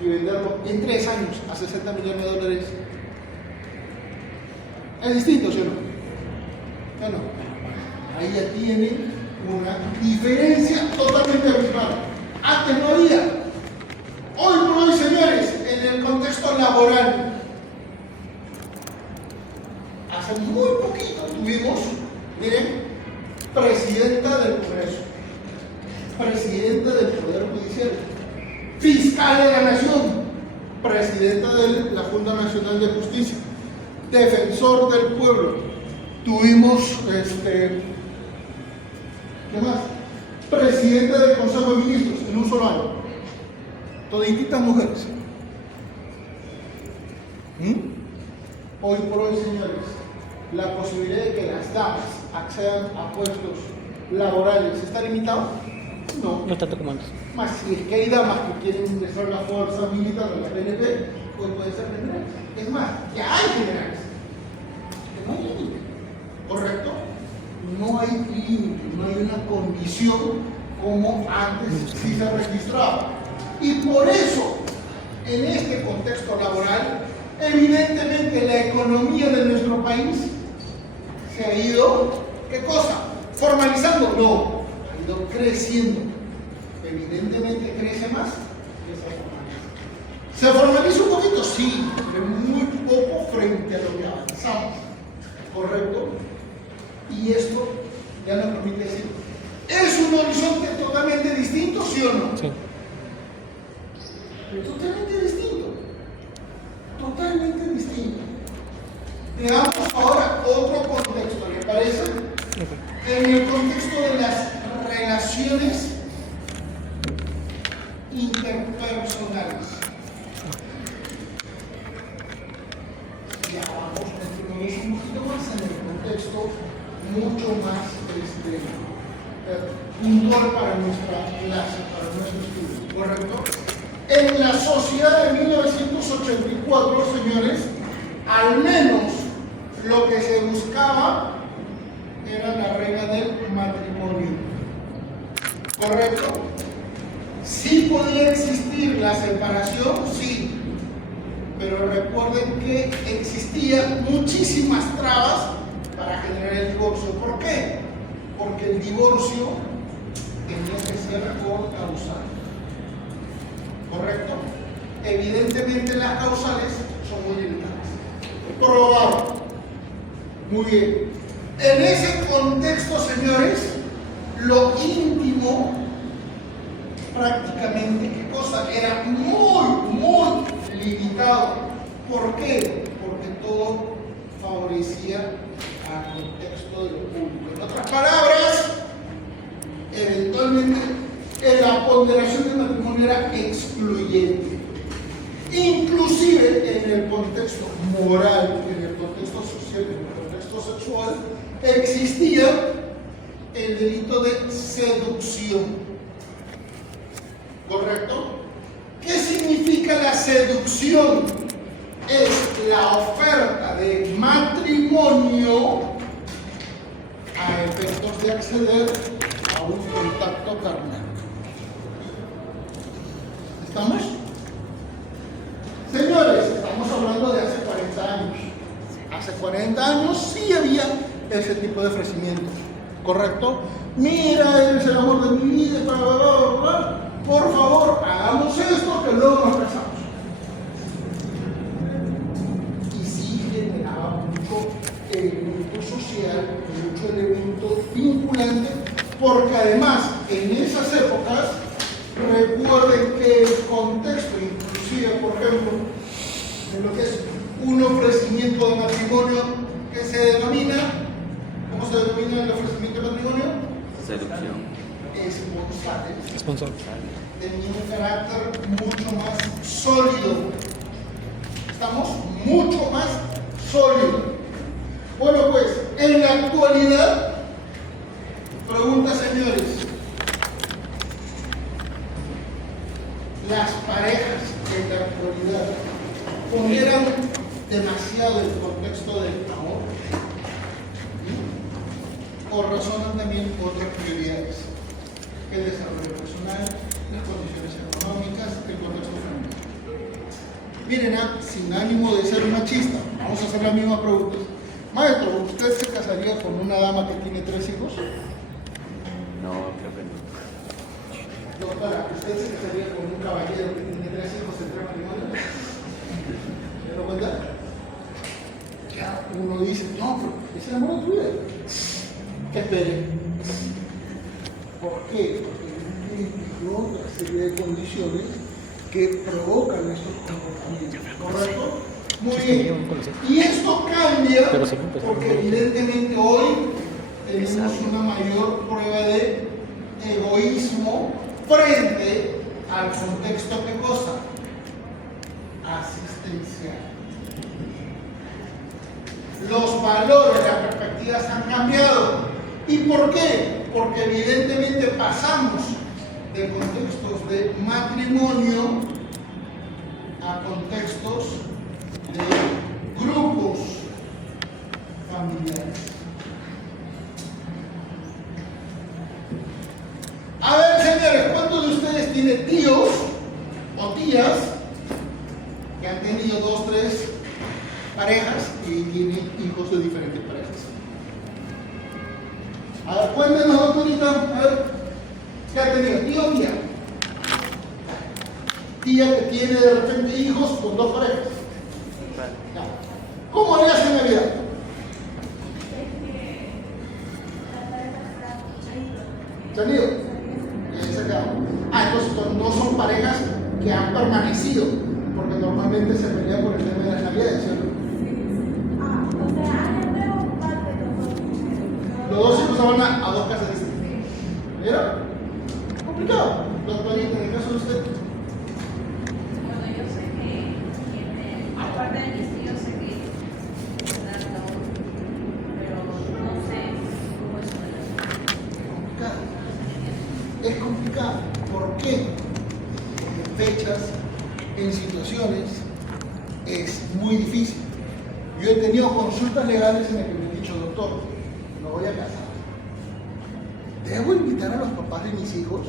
y venderlo en 3 años a $60 millones, es distinto, ¿sí o no? Bueno, ahí ya tiene una diferencia totalmente abismal. Antes no había. Hoy por hoy, señores, en el contexto laboral, hace muy poquito tuvimos, miren, presidenta del Congreso, presidenta del Poder Judicial, fiscal de la Nación, presidenta de la Junta Nacional de Justicia, defensor del pueblo. Tuvimos, ¿qué más? Presidenta del Consejo de Ministros en un solo año. Todititas mujeres. Hoy por hoy, señores, la posibilidad de que las damas accedan a puestos laborales está limitado. No tanto como antes. Más si es que hay damas que quieren ingresar a la fuerza militar de la PNP, pues pueden ser generales. Es más, ya hay generales. Que no hay límite. ¿Correcto? No hay límite, no hay una condición como antes sí se registraba. Y por eso, en este contexto laboral, evidentemente la economía de nuestro país se ha ido, ¿qué cosa? ¿Formalizando? No, ha ido creciendo. Evidentemente crece más que se formaliza. ¿Se formaliza un poquito? Sí, pero muy poco frente a lo que avanzamos. ¿Correcto? Y esto ya nos permite decir, ¿es un horizonte totalmente distinto, sí o no? Sí. Pero totalmente distinto. Totalmente distinto. Veamos ahora otro contexto, ¿le parece? En el contexto de las relaciones interpersonales. Ya vamos metiéndonos un poquito más en el contexto mucho más puntual para nuestra clase, para nuestro estudio, ¿correcto? En la sociedad de 1984, señores, al menos lo que se buscaba era la regla del matrimonio, ¿correcto? Sí podía existir la separación, sí, pero recuerden que existían muchísimas trabas para generar el divorcio. ¿Por qué? Porque el divorcio tenía que ser por causal, ¿correcto? Evidentemente las causales son muy limitadas. Probable. Muy bien. En ese contexto, señores, lo íntimo prácticamente, ¿qué cosa? Era muy limitado. ¿Por qué? Porque todo favorecía al contexto de lo público. En otras palabras, eventualmente la ponderación del matrimonio era excluyente. Inclusive en el contexto moral, en el contexto social, en el contexto sexual, existía el delito de seducción. ¿Correcto? ¿Qué significa la seducción? Es la oferta de matrimonio a efectos de acceder a un contacto carnal. ¿Estamos? Señores, estamos hablando de hace 40 años. Hace 40 años sí había ese tipo de ofrecimientos, ¿correcto? Mira, eres el amor de mi vida, bla, bla, bla, bla. Por favor, hagamos esto que luego nos casamos. Y sí generaba mucho elemento social, mucho elemento vinculante, porque además en esas épocas, recuerden que el contexto, inclusive, por ejemplo, en lo que es un ofrecimiento de matrimonio que se denomina, ¿cómo se denomina el ofrecimiento de matrimonio? Seducción. Esponsal. Tenía un carácter mucho más sólido. Estamos mucho más sólidos. Bueno, pues, en la actualidad, pregunta, señores, las parejas en la actualidad ponderan demasiado el contexto del amor, o razonan también otras prioridades, el desarrollo personal, las condiciones económicas, el contexto familiar. Miren, sin ánimo de ser machista, vamos a hacer la misma pregunta. Maestro, ¿usted se casaría con una dama que tiene 3 hijos? No, creo que no. Doctora, ¿usted se casaría con un caballero que tiene 3 hijos en 3 matrimonios? ¿Se dan cuenta? Ya uno dice, no, pero es el amor de tu vida. Que espere. ¿Por qué? Porque implica una serie de condiciones que provocan estos comportamientos. ¿Correcto? Muy bien. Y esto cambia porque evidentemente hoy tenemos una mayor prueba de egoísmo frente al contexto, ¿qué cosa? Asistencial. Los valores, las perspectivas han cambiado. ¿Y por qué? Porque evidentemente pasamos de contextos de matrimonio a contextos de grupos familiares. A ver, señores, ¿cuántos de ustedes tienen tíos o tías que han tenido 2, 3 parejas y tienen hijos de diferentes parejas? A ver, cuéntenos, doctorita, a ver, ¿qué ha tenido? ¿Tío o tía? Tía que tiene de repente hijos con 2 parejas. ¿Cómo le hacen la vida? ¿Se han ido? Entonces no son parejas que han permanecido, porque normalmente se pelea por el tema de las navidades, ¿cierto? a dos casas distintas. ¿Vieron? Complicado. Doctorita, en el caso de usted. Bueno, yo sé que, aparte de mis tíos, sé que pero no sé cómo es una Es complicado. ¿Por qué? Porque en fechas, en situaciones, es muy difícil. Yo he tenido consultas legales en las que me han dicho, doctor, me voy a casar. ¿Debo invitar a los papás de mis hijos?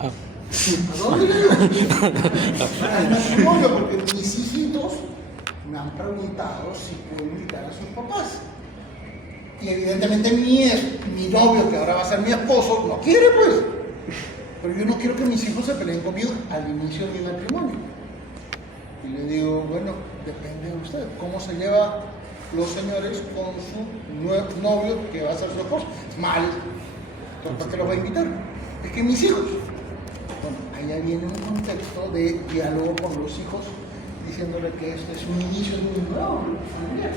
Ah, ¿A dónde le digo? Al matrimonio, porque mis hijitos me han preguntado si puedo invitar a sus papás. Y evidentemente mi novio, que ahora va a ser mi esposo, no quiere, pues. Pero yo no quiero que mis hijos se peleen conmigo al inicio de mi matrimonio. Y le digo, bueno, depende de usted. ¿Cómo se lleva los señores con su nuevo novio que va a ser su esposo? Es mal. Entonces, ¿por qué los va a invitar? Es que mis hijos. Bueno, allá viene un contexto de diálogo con los hijos, diciéndole que este es un inicio de un nuevo familiar.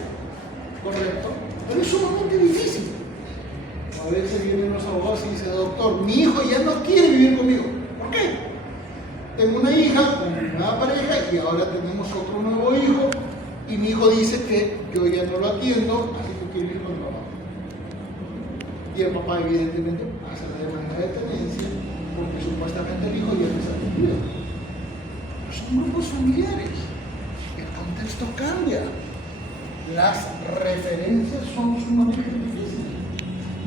Correcto. Pero es sumamente difícil. A veces vienen los abogados y dicen, doctor, mi hijo ya no quiere vivir conmigo. ¿Por qué? Tengo una hija con mi nueva pareja y ahora tenemos otro nuevo hijo y mi hijo dice que yo ya no lo atiendo, así que quiero vivir con mi papá. Y el papá evidentemente hace la demanda de tenencia porque supuestamente el hijo ya no está atendido. Pero son grupos familiares. El contexto cambia. Las referencias son sumamente difíciles.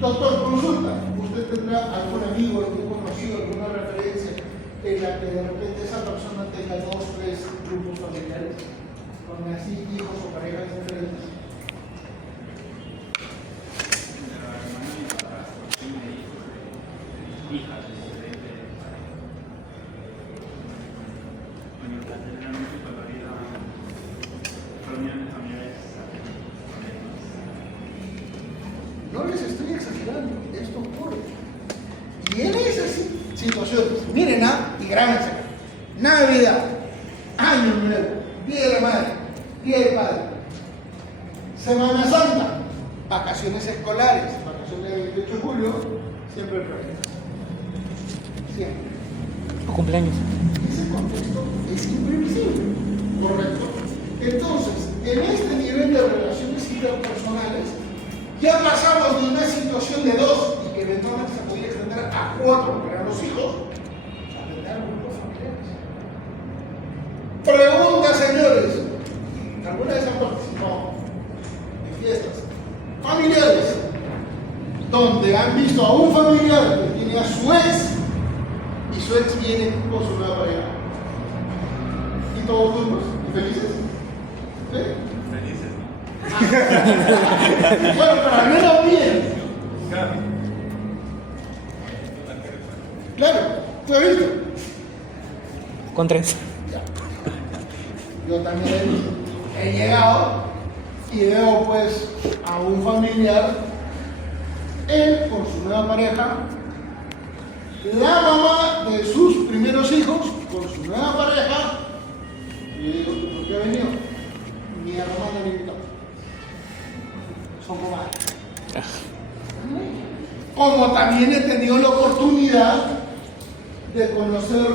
Doctor, consulta. ¿Usted tendrá algún amigo, algún conocido, alguna referencia en la que de repente esa persona tenga 2 o 3 grupos familiares? Con así hijos o parejas diferentes. No les estoy exagerando, esto ocurre. Y en esas situaciones, miren, y grábense, Navidad, Año Nuevo, Día de la Madre, Día del Padre, Semana Santa, vacaciones escolares, vacaciones del 28 de julio, siempre hay problemas. Siempre. o cumpleaños. Ese contexto es imprevisible, ¿correcto? Entonces, en este nivel de relaciones interpersonales, ya pasamos de una situación de 2 y que eventualmente se podía extender a 4 para los hijos, a tener grupos familiares. Pregunta, señores, ¿alguna vez han participado en fiestas familiares donde han visto a un familiar que tiene a su ex y su ex viene con su nueva pareja? Y todos juntos, ¿y felices? ¿Sí? Bueno, pero al menos bien. Claro, ¿tú has visto? Con 3. Yo también he visto. He llegado y veo pues a un familiar, él con su nueva pareja, la mamá de sus primeros hijos con su nueva pareja, y yo digo, ¿por qué ha venido? Mi hermana me invitó. Son comadres. Como también he tenido la oportunidad de conocer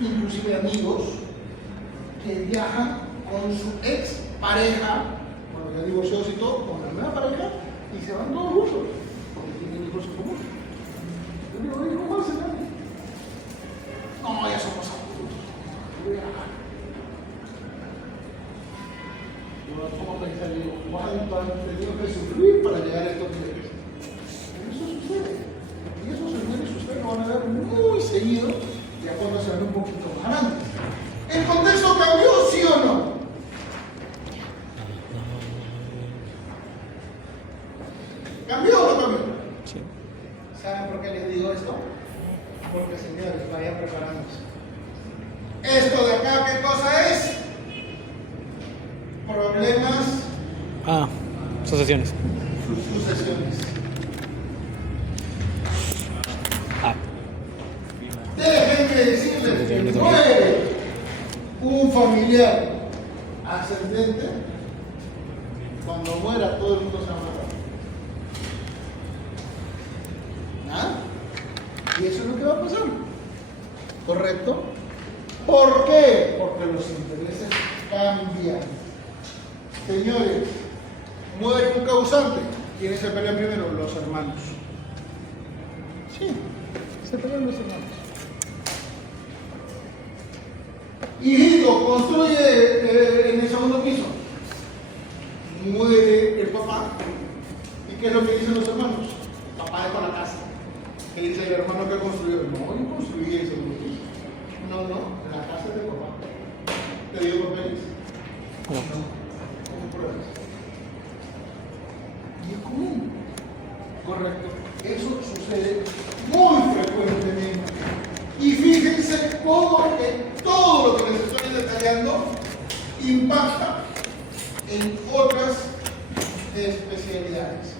inclusive amigos que viajan con su ex pareja, cuando ya divorciados y todo, con la nueva pareja, y se van todos juntos, porque tienen hijos en común. Yo digo, ¿cómo hacen? No, ya somos adultos. Yo como pensar, digo, ¿cuánto han tenido que sufrir para llegar a estos niveles? Eso sucede. Y esos señores ustedes lo van a ver muy seguido, ya cuando se ven un poquito más grandes. ¿El contexto cambió, sí o no? ¿Cambió o no cambió? Sí. ¿Saben por qué les digo esto? Porque, señores, vayan preparándose. ¿Esto de acá qué cosa es? Problemas, Ah, sucesiones. sucesiones. Ah, Déjenme decirles que muere un familiar ascendente, cuando muera todo el mundo se va a matar. Y eso es lo que va a pasar. ¿Correcto? ¿Por qué? Porque los intereses cambian. Señores, muere un causante. ¿Quiénes se pelean primero? Los hermanos. Sí, se pelean los hermanos. Hijito, construye en el segundo piso. Muere el papá. ¿Y qué es lo que dicen los hermanos? Papá deja la casa. ¿Qué dice el hermano que construyó? No, yo construí el segundo piso. No, la casa es de papá. ¿Te dio papeles? No. ¿Cómo pruebas? Y es común. Correcto. Eso sucede muy frecuentemente. Y fíjense cómo todo lo que les estoy detallando impacta en otras especialidades.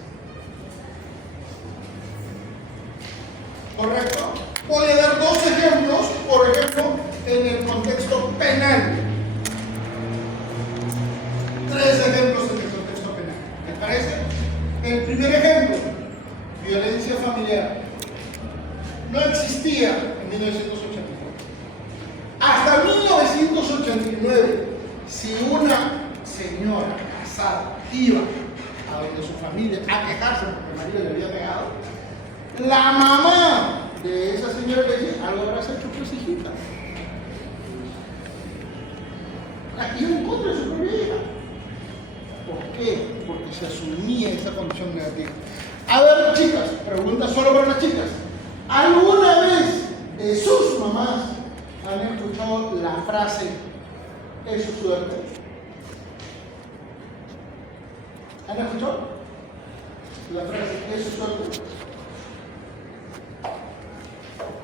¿Correcto? Voy a dar dos ejemplos, por ejemplo, en el contexto penal. Tres ejemplos en el contexto penal. ¿Me parece? El primer ejemplo, violencia familiar. No existía en 1989. Hasta 1989, si una señora casada iba a donde su familia a quejarse porque el marido le había pegado, la mamá de esa señora le decía, algo habrás hecho pues, hijita. Iba en contra de su propia hija. ¿Por qué? Porque se asumía esa condición negativa. A ver, chicas, pregunta solo para las chicas. ¿Alguna vez de sus mamás han escuchado la frase es su suerte? ¿Han escuchado la frase es su suerte?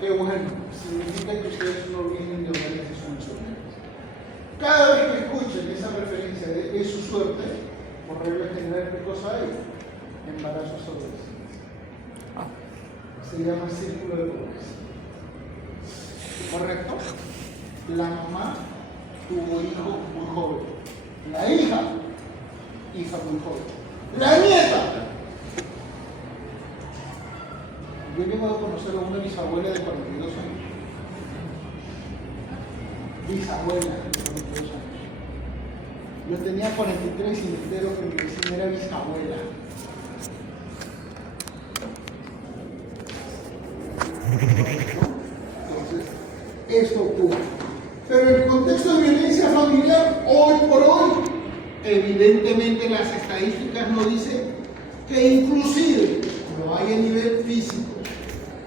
Qué bueno, significa que ustedes no vienen de organizaciones sociales. Cada vez que escuchen esa referencia de es su suerte, por regla general, ¿qué cosa hay? Embarazos adolescentes. Se llama círculo de pobreza. ¿Correcto? La mamá tuvo hijo muy joven. La hija muy joven. La nieta. Yo llego a conocer a una bisabuela de 42 años. Bisabuela de 42 años. Yo tenía 43 y me entero que mi vecina era bisabuela. Entonces, esto ocurre. Pero en el contexto de violencia familiar, hoy por hoy, evidentemente las estadísticas nos dicen que inclusive lo hay a nivel físico,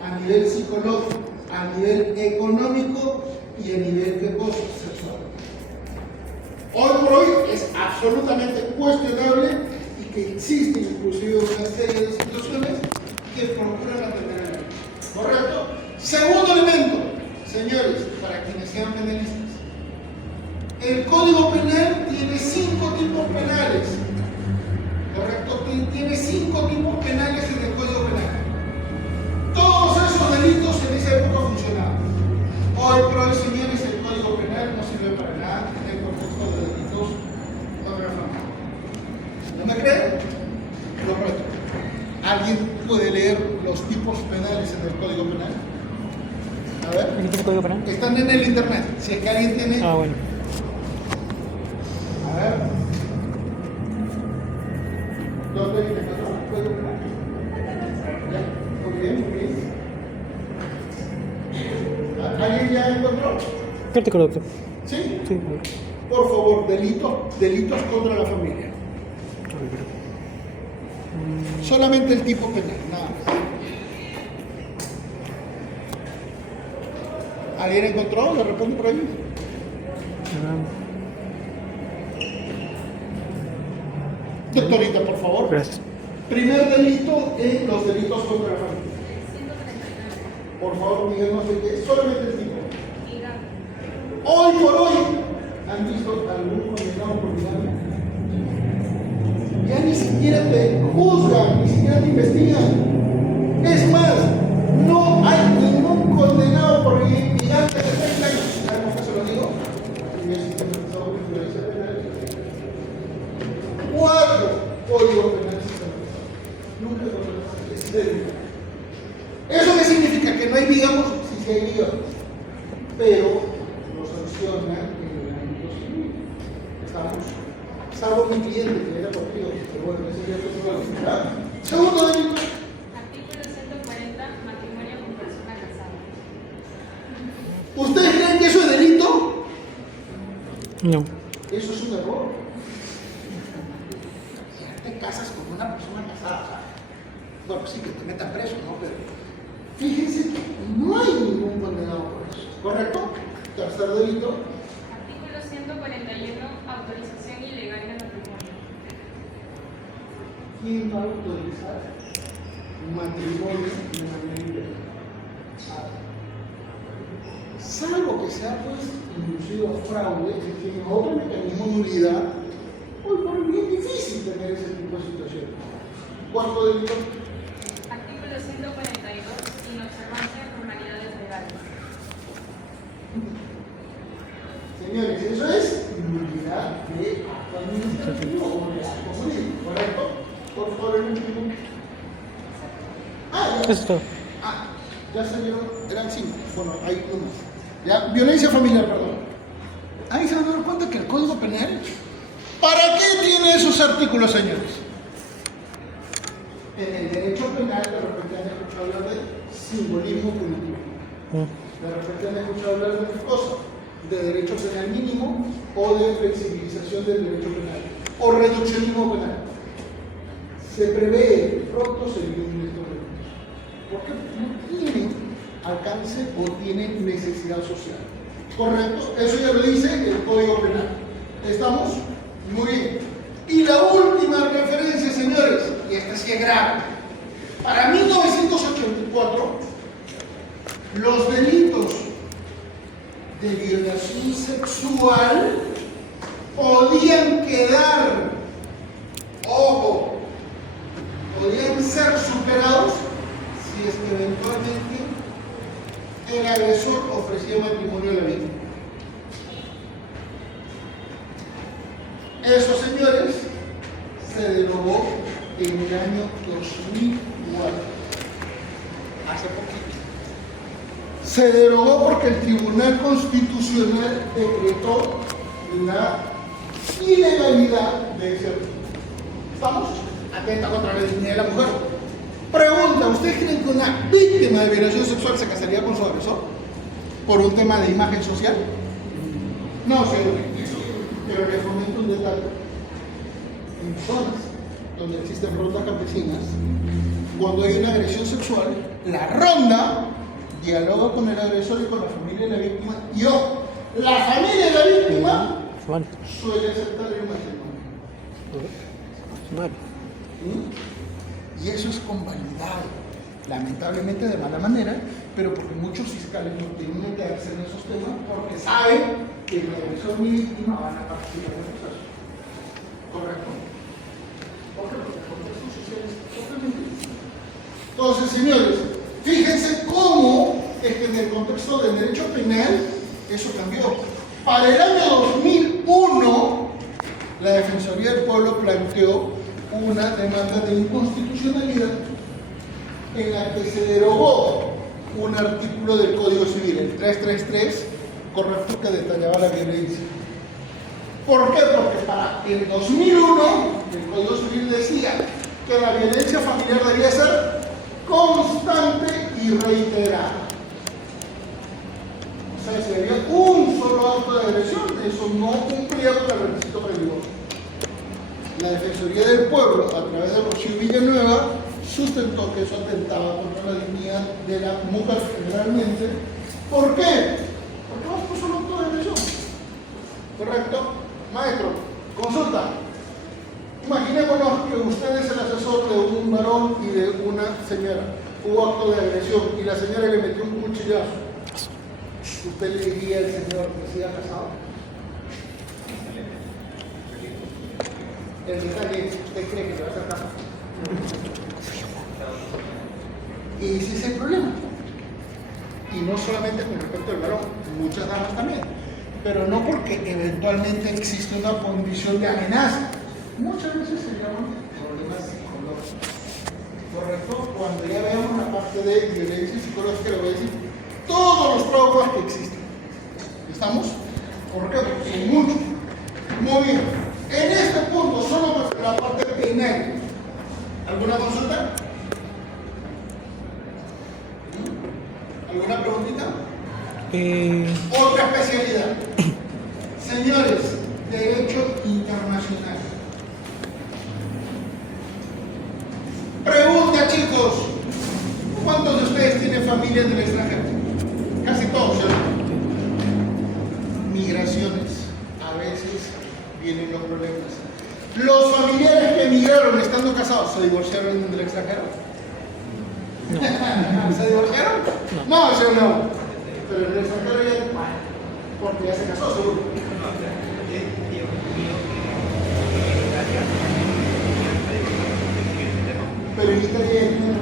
a nivel psicológico, a nivel económico y a nivel de cosas sexual. Hoy por hoy es absolutamente cuestionable y que existe inclusive una serie de situaciones que procuran atender el daño. ¿Correcto? Segundo elemento, señores, para quienes sean penalistas. El Código Penal tiene 5 tipos penales. ¿Correcto? Tiene 5 tipos penales en el Código Penal. Todos esos delitos en esa época funcionaban. Hoy por hoy, señores, el Código Penal no sirve para nada en el contexto de delitos contra la familia. ¿No me creen? Lo prometo. ¿Alguien puede leer los tipos penales en el Código Penal? A ver. ¿Qué tipo de código penal? Están en el internet. Si es que alguien tiene. Ah, bueno. A ver. ¿Dónde viene el Código Penal? Ya. Muy bien, muy bien. ¿Alguien ya encontró? ¿Qué artículo, doctor? ¿Sí? Sí. Por favor, delitos contra la familia. Solamente el tipo penal, nada más. ¿Alguien encontró? ¿Le respondo por ahí? Doctorita, por favor. Gracias. Primer delito en los delitos contra la familia. Por favor, díganos de qué es. Solamente el tipo. Hoy por hoy, ¿han visto algún condenado por bigamia? Ya ni siquiera te juzgan, ni siquiera te investigan. Es más, no hay ningún condenado por bigamia de 30 años. ¿Saben por qué se lo digo? Y es implementado en violencia penal. 4 códigos penales. Nunca lo en serio. Eso que significa? Que no hay vígamos, sí hay vígamos, pero lo sanciona en el ámbito civil. Estamos, salvo mi cliente que era contigo, pero bueno, ese ya es otro delito. Segundo delito. Artículo 140, matrimonio con persona casada. ¿Ustedes creen que eso es delito? No. Eso es un error. Te casas con una persona casada. Bueno, sí que te metan preso, ¿no? Pero fíjense que no hay ningún condenado por eso. ¿Correcto? Tercer delito. Artículo 141, autorización ilegal de matrimonio. ¿Quién va a autorizar un matrimonio de manera ilegal? Salvo que sea pues inducido a fraude, que tiene otro mecanismo de nulidad, hoy por hoy es bien difícil tener ese tipo de situaciones. Cuarto delito. Artículo 142, inobservancia de formalidades legales. Señores, eso es nulidad de acto administrativo o de acto jurídico, ¿correcto? Por favor, el último. Ya. Eso es todo. Ya salieron, eran 5. Bueno, hay uno más. Ya, violencia familiar, perdón. Ahí se han dado cuenta que el Código Penal, ¿para qué tiene esos artículos, señores? En el derecho penal, de repente han escuchado hablar de simbolismo punitivo. De repente han escuchado hablar de qué cosa, de derecho penal mínimo o de flexibilización del derecho penal o reduccionismo penal. Se prevé pronto se vienen estos delitos. Porque no tienen alcance o tienen necesidad social. ¿Correcto? Eso ya lo dice el Código Penal. ¿Estamos? Muy bien. Y la última referencia, señores, y esta sí es grave. Para 1984, los delitos de violación sexual podían quedar, ojo, podían ser superados si es que eventualmente el agresor ofrecía matrimonio a la víctima. Eso, señores, se derogó en el año 2004, hace poquito. Se derogó porque el Tribunal Constitucional decretó la ilegalidad de ese artículo. ¿Estamos? Atenta contra la dignidad de la mujer. Pregunta, ¿ustedes creen que una víctima de violación sexual se casaría con su agresor? ¿Por un tema de imagen social? No, señor. Pero les comento un detalle. En zonas donde existen rondas campesinas, cuando hay una agresión sexual, la ronda dialoga con el agresor y con la familia de la víctima, y la familia de la víctima suele aceptar el matrimonio. Y eso es convalidado, lamentablemente de mala manera, pero porque muchos fiscales no tienen que meterse en esos temas porque saben que el agresor y víctima van a participar en el proceso. ¿Correcto? Porque el contexto social es totalmente distinto. Entonces, señores, fíjense cómo es que en el contexto del derecho penal eso cambió. Para el año 2001, la Defensoría del Pueblo planteó una demanda de inconstitucionalidad en la que se derogó un artículo del Código Civil, el 333, correcto, que detallaba la violencia. ¿Por qué? Porque para el 2001 el Código Civil decía que la violencia familiar debía ser constante y reiterada. O sea, si había un solo acto de agresión, eso no cumplía con el requisito previo. La Defensoría del Pueblo, a través de Rocío Villanueva, sustentó que eso atentaba contra la dignidad de la mujer generalmente. ¿Por qué? Porque vamos por solo acto de agresión. ¿Correcto? Maestro, consulta. Imaginémonos que usted es el asesor de un varón y de una señora. Hubo acto de agresión y la señora le metió un cuchillazo. ¿Usted le diría al señor que siga casado? El detalle es, ¿usted cree que se va a hacer caso? Y ese es el problema. Y no solamente con respecto al varón, muchas damas también. Pero no porque eventualmente existe una condición de amenaza. Muchas veces se llaman problemas psicológicos. ¿Correcto? Cuando ya veamos la parte de violencia psicológica, le voy a decir todos los traumas que existen. ¿Estamos? ¿Por qué? Porque son muchos. Muy bien. En este punto, solo por la parte penal. ¿Alguna consulta? ¿Alguna preguntita? Otra especialidad. Señores, Derecho Internacional. Pregunta, chicos. ¿Cuántos de ustedes tienen familia en el extranjero? Casi todos, ¿cierto? Migraciones. A veces vienen los problemas. ¿Los familiares que emigraron estando casados se divorciaron del extranjero? No. ¿Se divorciaron? No, eso no. Pero en el extranjero ya, porque ya se casó, seguro. Pero en Italia ya tiene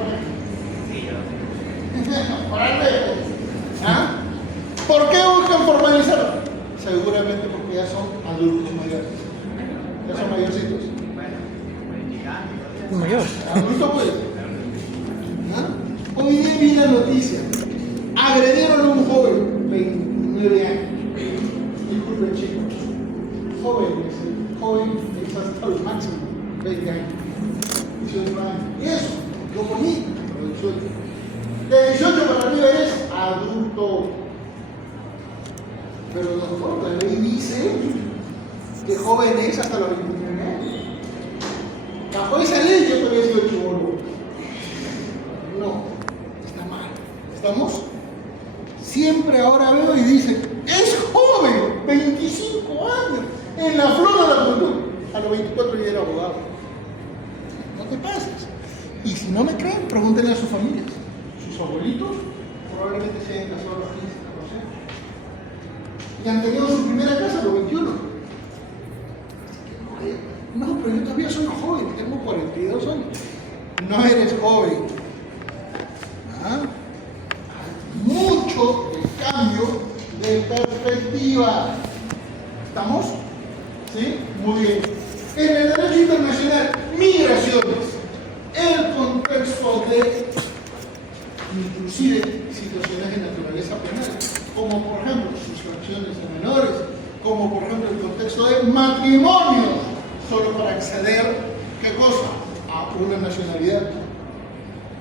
¿ah? ¿Por qué buscan formalizarlo? Seguramente porque ya son adultos mayores. Ya son mayorcitos. Mayor. Adulto pues. ¿Ah? Hoy día vi la noticia. Agredieron a un joven, 29 años. Disculpen chicos. Joven es hasta el máximo, 20 años. 18 años. Y eso, lo bonito, los 18. De 18 para arriba eres adulto. Pero doctor, la ley dice que joven es hasta los 29 años. Bajo esa ley yo todavía he sido chibolo. No, está mal. ¿Estamos? Siempre ahora veo y dicen, es joven, 25 años, en la flor de la juventud. A los 24 ya era abogado. No te pases. Y si no me creen, pregúntenle a sus familias. Sus abuelitos probablemente se hayan casado a los 15, 14 años. Y han tenido su primera casa a los 21. No, pero yo todavía soy joven, tengo 42 años. No eres joven. ¿Ah? Hay mucho de cambio de perspectiva. ¿Estamos? ¿Sí? Muy bien. En el derecho internacional, migraciones. El contexto de inclusive situaciones de naturaleza penal, como por ejemplo sustracciones de menores, como por ejemplo el contexto de matrimonios, solo para acceder, ¿qué cosa? A una nacionalidad.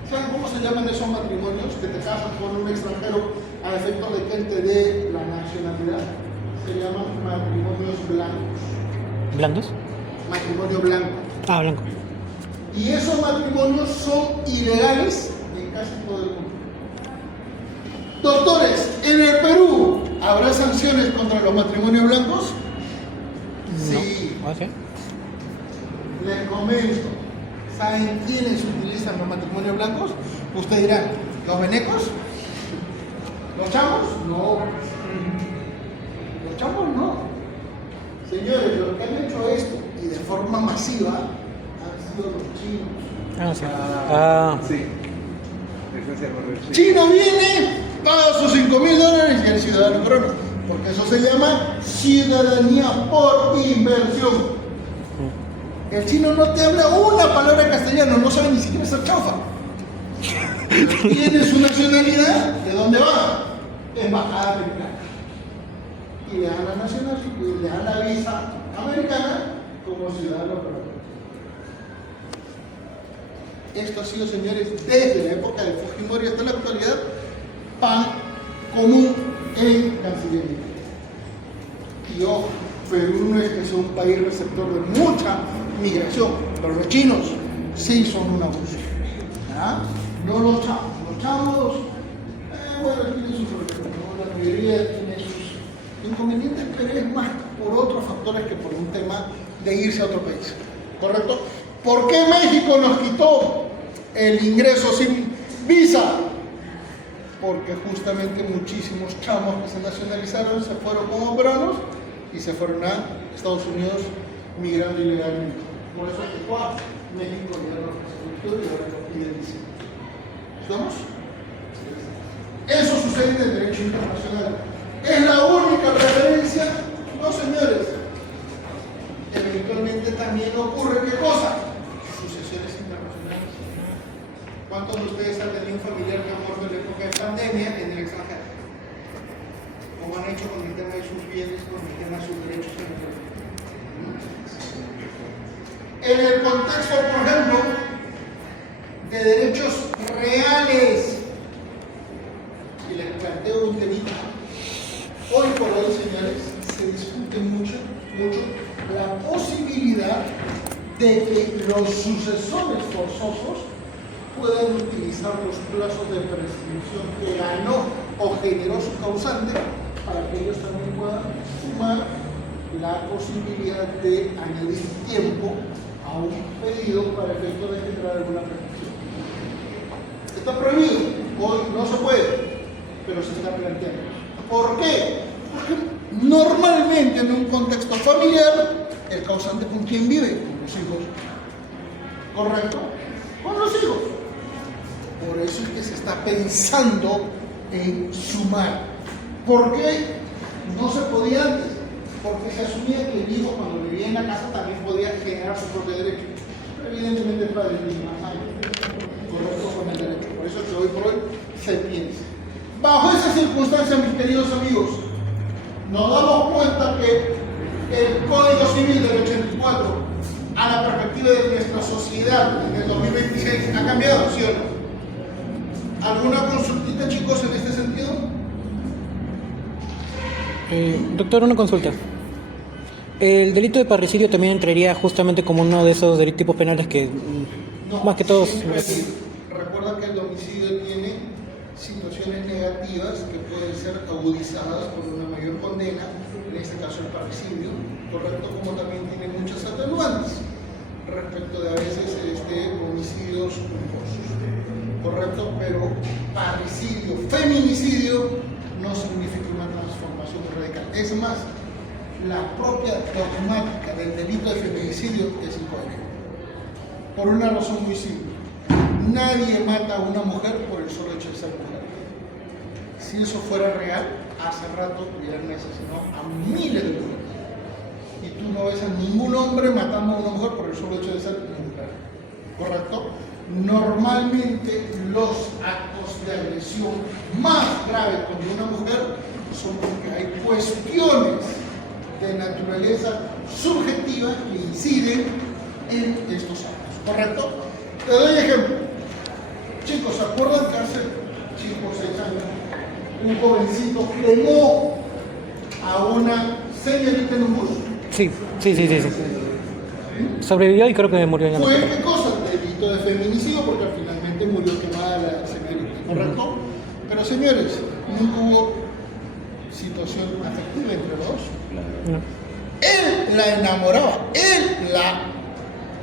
¿Saben cómo se llaman esos matrimonios que te casas con un extranjero a efectos de que él te dé la nacionalidad? Se llaman matrimonios blancos. ¿Blandos? Matrimonio blanco. Ah, blanco. Y esos matrimonios son ilegales en casi todo el mundo. Doctores, ¿en el Perú habrá sanciones contra los matrimonios blancos? No. Sí. ¿Ah, sí? Les comento. ¿Saben quiénes utilizan los matrimonios blancos? Ustedes dirán, ¿los venecos? ¿Los chamos? No. Los chamos no. Señores, los que han hecho esto y de forma masiva han sido los chinos. Ah, sí. Ah, Sí. Eso es algo China viene, paga sus $5,000 y el ciudadano corona. Porque eso se llama ciudadanía por inversión. El chino no te habla una palabra en castellano, no sabe ni siquiera hacer chaufa. Tiene su nacionalidad, ¿de dónde va? Embajada americana. Y le dan la nacionalidad, y le dan la visa americana como ciudadano peruano. Esto ha sido, señores, desde la época de Fujimori hasta la actualidad, pan común en Cancillería. Y ojo, Perú no es que sea un país receptor de mucha migración, pero los chinos sí son un abuso. ¿Ah? No los chamos. Los chamos, bueno, tienen sus problemas, ¿no? La mayoría tiene sus inconvenientes, pero es más por otros factores que por un tema de irse a otro país. ¿Correcto? ¿Por qué México nos quitó el ingreso sin visa? Porque justamente muchísimos chamos que se nacionalizaron se fueron como peruanos y se fueron a Estados Unidos migrando ilegalmente. Por eso que México ya no resolvió y ahora lo pide visa. ¿Estamos? Eso sucede en el derecho internacional. ¿Es la única referencia? No, señores. Eventualmente también ocurre, ¿qué cosa? Sucesiones internacionales. ¿Cuántos de ustedes han tenido un familiar que ha muerto en la época época de pandemia en el extranjero, como han hecho con el tema de sus bienes, con el tema de sus derechos en el país. En el contexto, por ejemplo, de derechos reales, y les planteo un temita. Hoy por hoy, señores, se discute mucho la posibilidad de que los sucesores forzosos puedan utilizar los plazos de prescripción que ganó o generó su causante para que ellos también puedan sumar la posibilidad de añadir tiempo a un pedido para efecto de generar alguna prescripción. Está prohibido, hoy no se puede, pero se está planteando. ¿Por qué? Porque normalmente en un contexto familiar, el causante con quién vive, con los hijos. ¿Correcto? Con los hijos. Por eso es que se está pensando en sumar. ¿Por qué no se podía antes? Porque se asumía que el hijo cuando vivía en la casa también podía generar su propio derecho. Pero evidentemente el padre tiene más años. Correcto con el derecho. Por eso es que hoy por hoy se piensa. Bajo esas circunstancias, mis queridos amigos, nos damos cuenta que el Código Civil del 84, a la perspectiva de nuestra sociedad en el 2026, ha cambiado, ¿sí o no? ¿Alguna consultita, chicos, en este sentido? Doctor, una consulta. ¿El delito de parricidio también entraría justamente como uno de esos tipos penales que No, más que todos... Recuerda que el homicidio tiene situaciones negativas que pueden ser agudizadas por una mayor condena, en este caso el parricidio, correcto, como también tiene muchas atenuantes respecto de a veces homicidios culposos, correcto, pero parricidio, feminicidio no significa una transformación radical. Es más, la propia dogmática del delito de feminicidio es incoherente. Por una razón muy simple. Nadie mata a una mujer por el solo hecho de ser mujer. Si eso fuera real, hace rato hubieran asesinado a miles de mujeres. Y tú no ves a ningún hombre matando a una mujer por el solo hecho de ser mujer. ¿Correcto? Normalmente los actos de agresión más graves contra una mujer son porque hay cuestiones de naturaleza subjetiva que inciden en estos actos. ¿Correcto? Te doy ejemplo. Chicos, ¿se acuerdan que hace 5 o 6 años un jovencito quemó a una señorita en un bus? Sí. Sobrevivió y creo que murió en la ¿Fue noche. qué cosa? Delito de feminicidio porque finalmente murió quemada la señorita, ¿correcto? Pero señores, nunca hubo situación afectiva entre los dos. No. Él la enamoraba, él la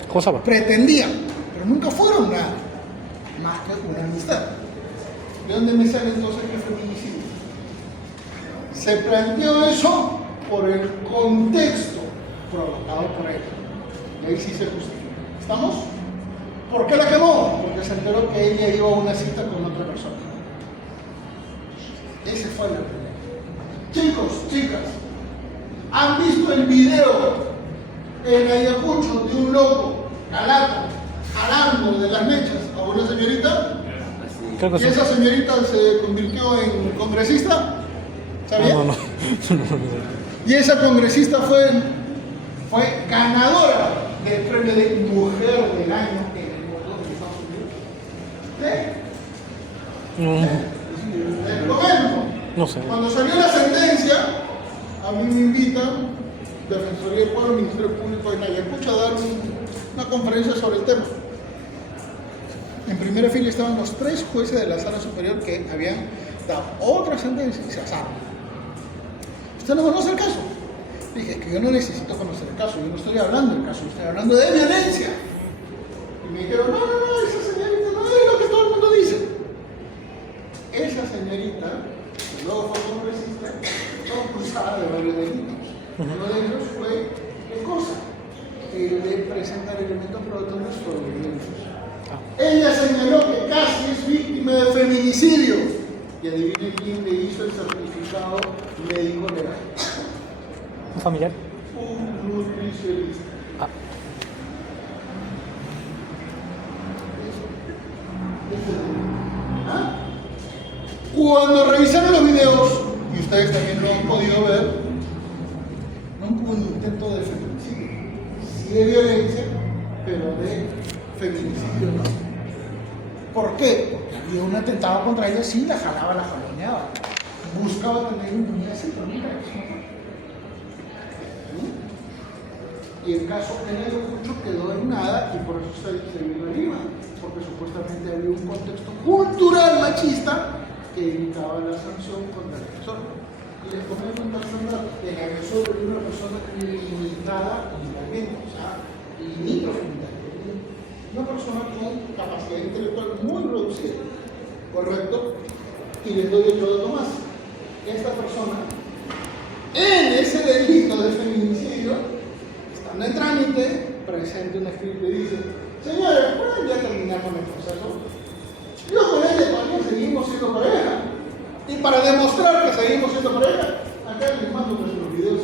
Josaba. pretendía, pero nunca fueron nada más que una amistad. ¿De dónde me sale entonces que feminicidio? Se planteó eso por el contexto provocado por él. Y ahí sí se justifica. ¿Estamos? ¿Por qué la quemó? Porque se enteró que ella iba a una cita con otra persona. Ese fue el problema. Chicos, chicas, ¿han visto el video en Ayacucho de un loco jalando de las mechas a una señorita? Creo que ¿Y sí. esa señorita se convirtió en congresista? ¿Sabía? No. Y esa congresista fue ganadora del premio de Mujer del Año en el mundo de Estados Unidos. ¿Sí? Te lo comento. No sé. Cuando salió la sentencia, a mí me invitan Defensoría del Pueblo, Ministerio Público en Ayacucho a dar una conferencia sobre el tema. En primera fila estaban los 3 jueces de la Sala Superior que habían dado otra sentencia y se asaron. ¿Usted no conoce el caso? Dije, que yo no necesito conocer el caso, yo no estoy hablando del caso, estoy hablando de violencia. Y me dijeron, no, esa señorita no es lo que todo el mundo dice. Esa señorita, que luego fue congresista, fue acusada de varios delitos. Uno de ellos fue, ¿qué cosa? El de presentar elementos probatorios fraudulentos. Ella señaló que casi es víctima de feminicidio. Y adivinen quién le hizo el certificado médico legal. ¿Un familiar? Un nutricionista. Ah. ¿Ah? Cuando revisaron los videos, y ustedes también lo han podido ver, no hubo un intento de feminicidio. Sí de violencia, pero de feminicidio no. ¿Por qué? Porque había un atentado contra ella, sí, la jalaba, la jaloneaba. Buscaba tener impunidad sin problema. Y el caso Kennedy mucho quedó en nada y por eso se vino arriba, porque supuestamente había un contexto cultural machista que evitaba la sanción contra el agresor. Y les comento un dato, el agresor es una persona limitada mentalmente, o sea, limítrofe mentalmente. Una persona con capacidad intelectual muy reducida, ¿correcto? Y les doy otro dato más. Esta persona, en ese delito de feminicidio, estando en trámite, presenta un escrito y dice: señores, ¿pueden ya terminar con el proceso? Yo con él todavía seguimos siendo pareja. Y para demostrar que seguimos siendo pareja, acá les mando nuestros videos.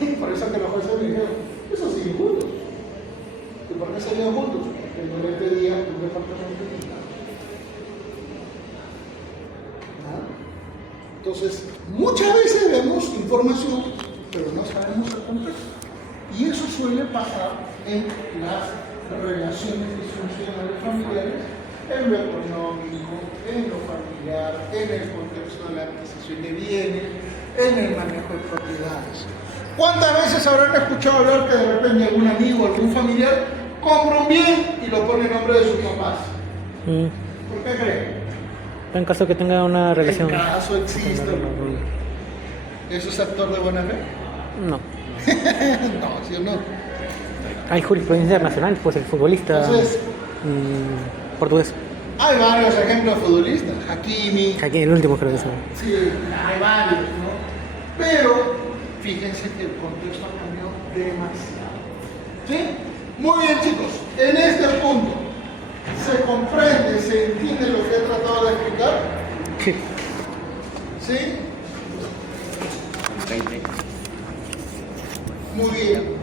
Y por eso que los jueces me dijeron: eso siguen juntos. ¿Y por qué salían juntos? Porque no le pedía un departamento de nada. Entonces, muchas veces vemos información, pero no sabemos el contexto. Y eso suele pasar en las relaciones disfuncionales familiares, en lo económico, en lo familiar, en el contexto de la adquisición de bienes, en el manejo de propiedades. ¿Cuántas veces habrán escuchado hablar que de repente algún amigo, algún familiar compra un bien y lo pone en nombre de sus papás? ¿Por qué creen? En caso que tenga una relación. En caso existe. ¿Eso es actor de buena fe? No. No, ¿sí o no? Hay jurisprudencia internacional, pues el futbolista Entonces, portugués. hay varios ejemplos de futbolistas. Hakimi. Aquí el último creo que es. Sí, hay varios, ¿no? Pero fíjense que el contexto ha cambiado demasiado. ¿Sí? Muy bien, chicos. En este punto, ¿se comprende, se entiende lo que he tratado de explicar? Sí. ¿Sí? Muy bien.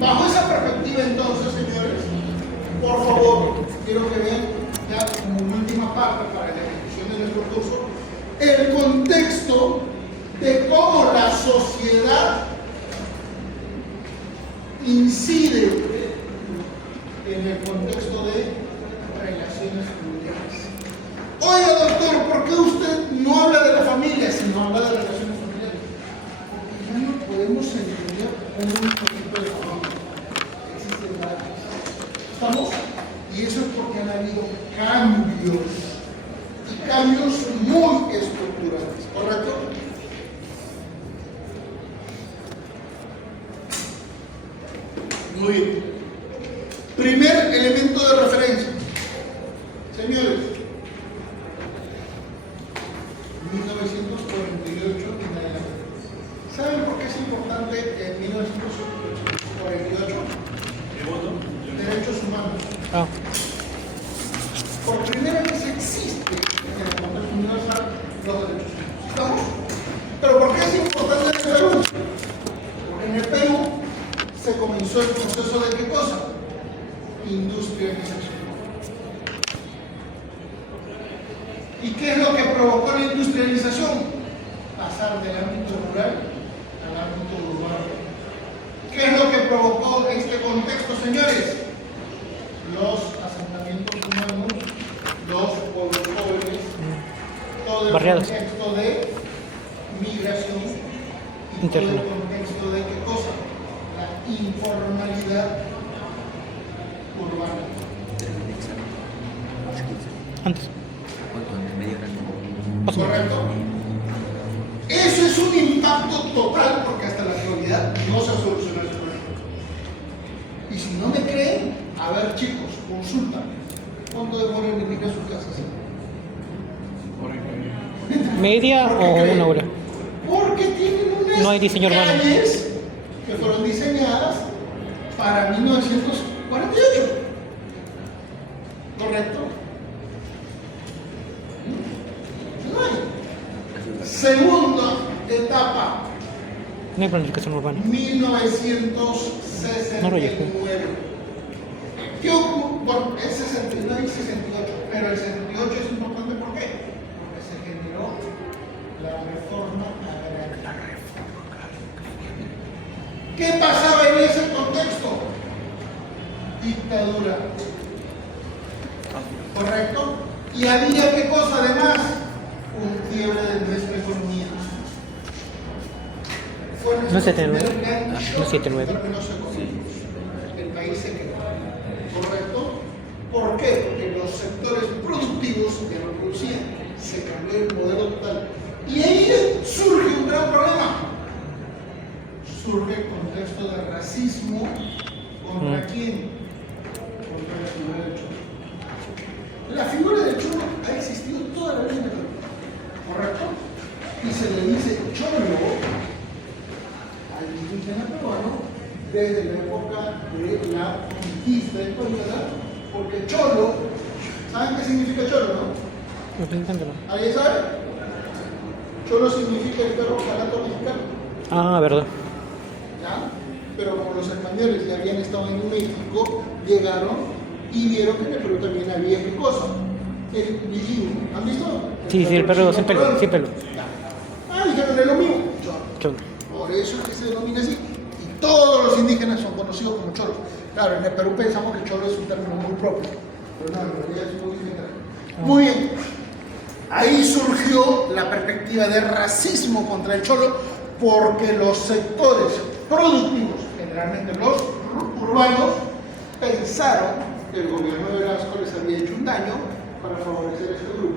Bajo esa perspectiva, entonces, señores, por favor, quiero que vean ya como última parte para la ejecución de nuestro curso el contexto de cómo la sociedad incide en el contexto de relaciones familiares. Oiga, doctor, ¿por qué usted no habla de la familia, sino habla de relaciones familiares? Porque ya no podemos entender un único tipo de familia. Existen varios. ¿Estamos? Y eso es porque han habido cambios. Y cambios muy estructurales. ¿Correcto? Muy bien. Primer elemento de referencia. Señores, 1948 en adelante. ¿Saben por qué es importante en 1948? Derechos humanos. Ah. Por primera vez existe en el contexto universal los derechos humanos. ¿Estamos? ¿Pero por qué es importante en el Perú? Porque en el Perú se comenzó el proceso de ¿qué cosa? Industrialización. ¿Y qué es lo que provocó la industrialización? Pasar del ámbito rural al ámbito urbano. ¿Qué es lo que provocó este contexto, señores? Los asentamientos humanos, los pueblos jóvenes, todo el Barriados. contexto de migración y todo el contexto de ¿qué cosa? La informalidad urbana. Antes. ¿Correcto? Eso es un impacto total porque hasta la actualidad no se ha solucionado ese problema. Y si no me creen, a ver chicos, consulta. ¿Cuánto demora en venir a sus casas? ¿Media o creen? una hora? Porque tienen unas No hay diseño urbano. calles que fueron diseñadas para 1948. ¿Correcto? No hay. Segunda etapa, No hay planificación urbana. 1969. ¿Qué ocurre? Bueno, es 69 y 68, pero el 68 es importante, ¿por qué? Porque se generó la reforma agraria. ¿Qué pasaba en ese contexto? Dictadura. ¿Correcto? Y había qué cosa además, un quiebre de nuestra economía. Fue nuestro No es 79. primer gran No es shock 79. en términos económicos. El país se quedó. ¿Correcto? ¿Por qué? Porque los sectores productivos que no producían, se cambió el modelo total. Y ahí surge un gran problema. Surge el contexto de racismo. ¿Contra quién? Contra la figura del cholo. La figura del cholo ha existido toda la vida en el Perú, ¿correcto? Y se le dice cholo al indígena peruano desde la época de la conquista española, porque cholo, ¿saben qué significa cholo, no? Inténtalo. ¿Alguien sabe? Cholo significa el perro calato mexicano. Ah, verdad. ¿Ya? Pero como los españoles ya habían estado en México, llegaron y vieron que en el Perú también había qué cosa, el bilingüe. ¿Han visto? Sí, el perro sin pelo, sin pelo. Ah, dijeron es lo mismo. Cholo. Por eso es que se denomina así. Y todos los indígenas son conocidos como cholos. Claro, en el Perú pensamos que cholo es un término muy propio, pero no, en realidad es muy general. Muy bien. Ahí surgió la perspectiva de racismo contra el cholo, porque los sectores productivos, generalmente los urbanos, pensaron que el gobierno de Velasco les había hecho un daño para favorecer a este grupo.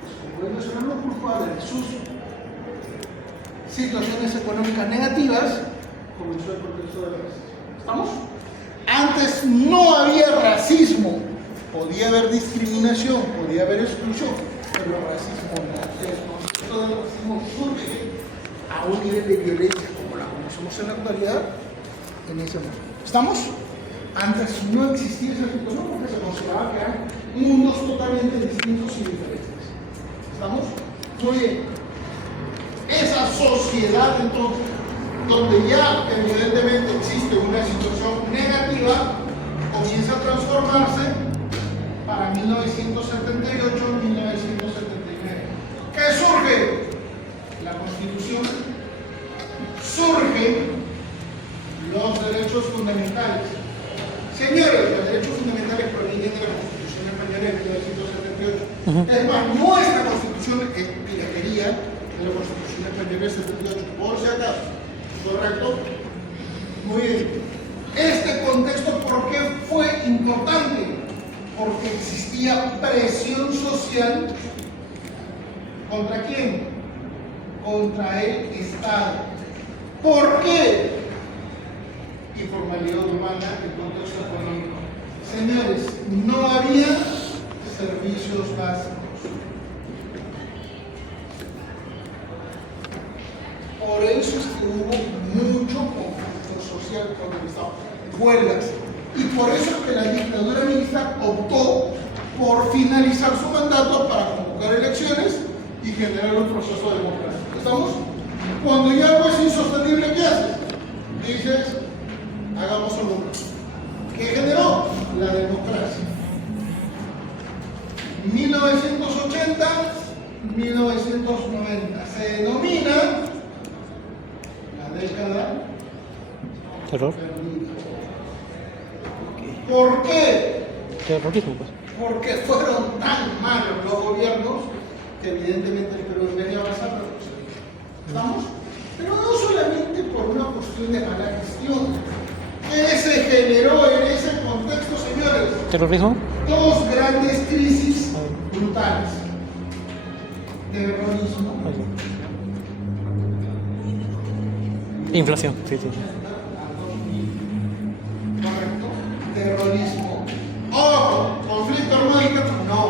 Pues como ellos eran los culpables de sus situaciones económicas negativas, comenzó el contexto del racismo. ¿Estamos? Antes no había racismo, podía haber discriminación, podía haber exclusión, pero el racismo no. El concepto del racismo surge a un nivel de violencia como la conocemos en la actualidad en ese momento. ¿Estamos? Antes no existía ese tipo, no, porque se consideraba que eran mundos totalmente distintos y diferentes. ¿Estamos? Muy bien. Esa sociedad, entonces, donde ya evidentemente existe una situación negativa, comienza a transformarse para 1978-1979. ¿Qué surge? La Constitución. Surgen los derechos fundamentales. Señores, los derechos fundamentales provienen de la Constitución española de 1978. Es más, nuestra Constitución es piratería de la Constitución española de 78, por si acaso. ¿Correcto? Muy bien. Este contexto, ¿por qué fue importante? Porque existía presión social. ¿Contra quién? Contra el Estado. ¿Por qué? Informalidad humana y contexto económico. Señores, no había servicios básicos. Por eso es que hubo mucho conflicto social con el Estado, huelgas. Y por eso es que la dictadura militar optó por finalizar su mandato para convocar elecciones y generar un proceso de democracia. ¿Estamos? Cuando ya algo es insostenible, ¿qué haces? Dices, hagamos algo más. ¿Qué generó? La democracia. 1980, 1990. Se denomina la década Terror. perdida. ¿Por qué? Terrorismo, pues. Porque fueron tan malos los gobiernos que evidentemente el Perú debería avanzar, pero no se hizo. ¿Estamos? Pero no solamente por una cuestión de mala gestión. ¿Qué se generó en ese contexto, señores? ¿Terrorismo? Dos grandes crisis brutales. Terrorismo. Inflación, sí, sí. Correcto. Terrorismo. ¡Oh! ¿Conflicto armado interno? No.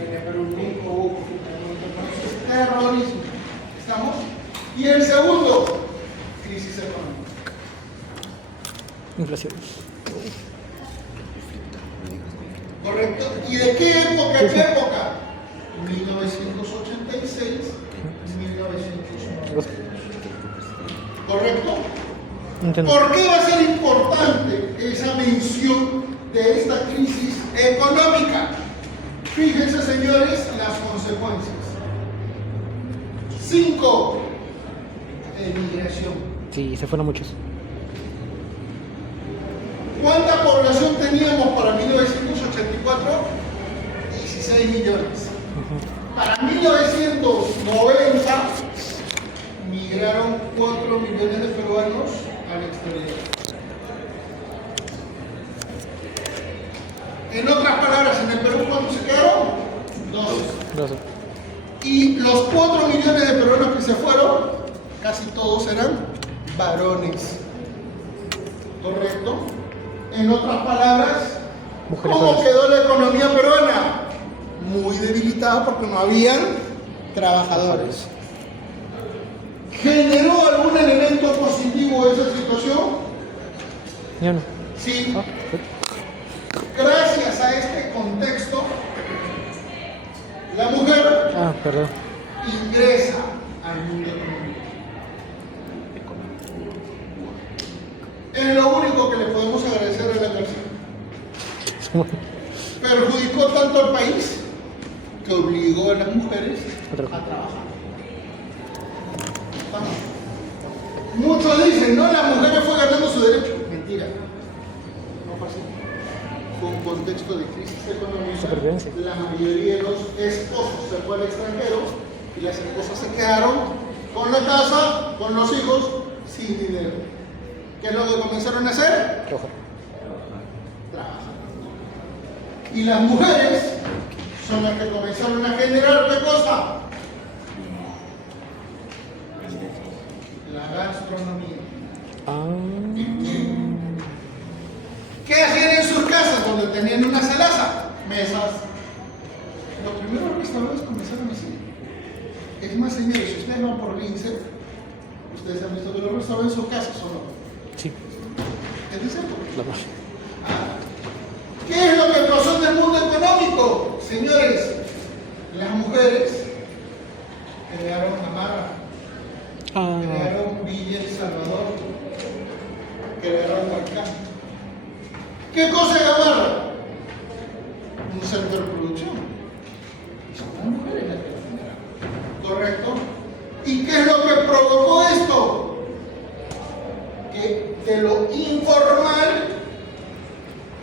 En el Perú nunca hubo conflicto armado interno. Es terrorismo. ¿Estamos? Y el segundo, crisis económica. Inflación. ¿Correcto? ¿Y de qué época? ¿Qué época? 1986, 1990. ¿Correcto? Entiendo. ¿Por qué va a ser importante esa mención Fíjense, señores, las consecuencias. 5. Emigración. Sí, se fueron muchos. ¿Cuánta población teníamos para 1984? 16 millones. Para 1990 migraron 4 millones de peruanos al exterior. En otras palabras, en el Perú, ¿cuántos se quedaron? 12. Y los 4 millones de peruanos que se fueron, casi todos eran varones. ¿Correcto? En otras palabras, Mujeres ¿cómo solas. quedó la economía peruana? Muy debilitada porque no habían trabajadores. ¿Generó algún elemento positivo esa situación? Ni uno. Sí. Ah, Gracias a este contexto, la mujer perdón. ingresa al mundo económico. Es lo único que le podemos agradecer a la cárcel. Perjudicó tanto al país que obligó a las mujeres a trabajar. Vamos. Muchos dicen, no, la mujer fue ganando su derecho. Mentira. No fue así. Fue un contexto de crisis económica. Supervivencia. La mayoría de los esposos se fue al extranjero y las esposas se quedaron con la casa, con los hijos, sin dinero. ¿Qué es lo que comenzaron a hacer? Trabajar. Y las mujeres son las que comenzaron a generar ¿qué cosa? La gastronomía. ¿Qué hacían en sus casas donde tenían una salaza? Mesas. Los primeros restaurantes comenzaron así. Es más, señores, si ustedes van por Lince, ustedes han visto que los restaurantes son casas, ¿o no? Sí. ¿Es de cierto? Claro. ¿Qué es lo que pasó en el mundo económico? Señores, las mujeres crearon Gamarra, crearon Villa El Salvador, crearon Huaycán. ¿Qué cosa es Gamarra? Un centro de producción. Son las mujeres las que lo generaron. ¿Correcto? ¿Y qué es lo que provocó esto? Que de lo informal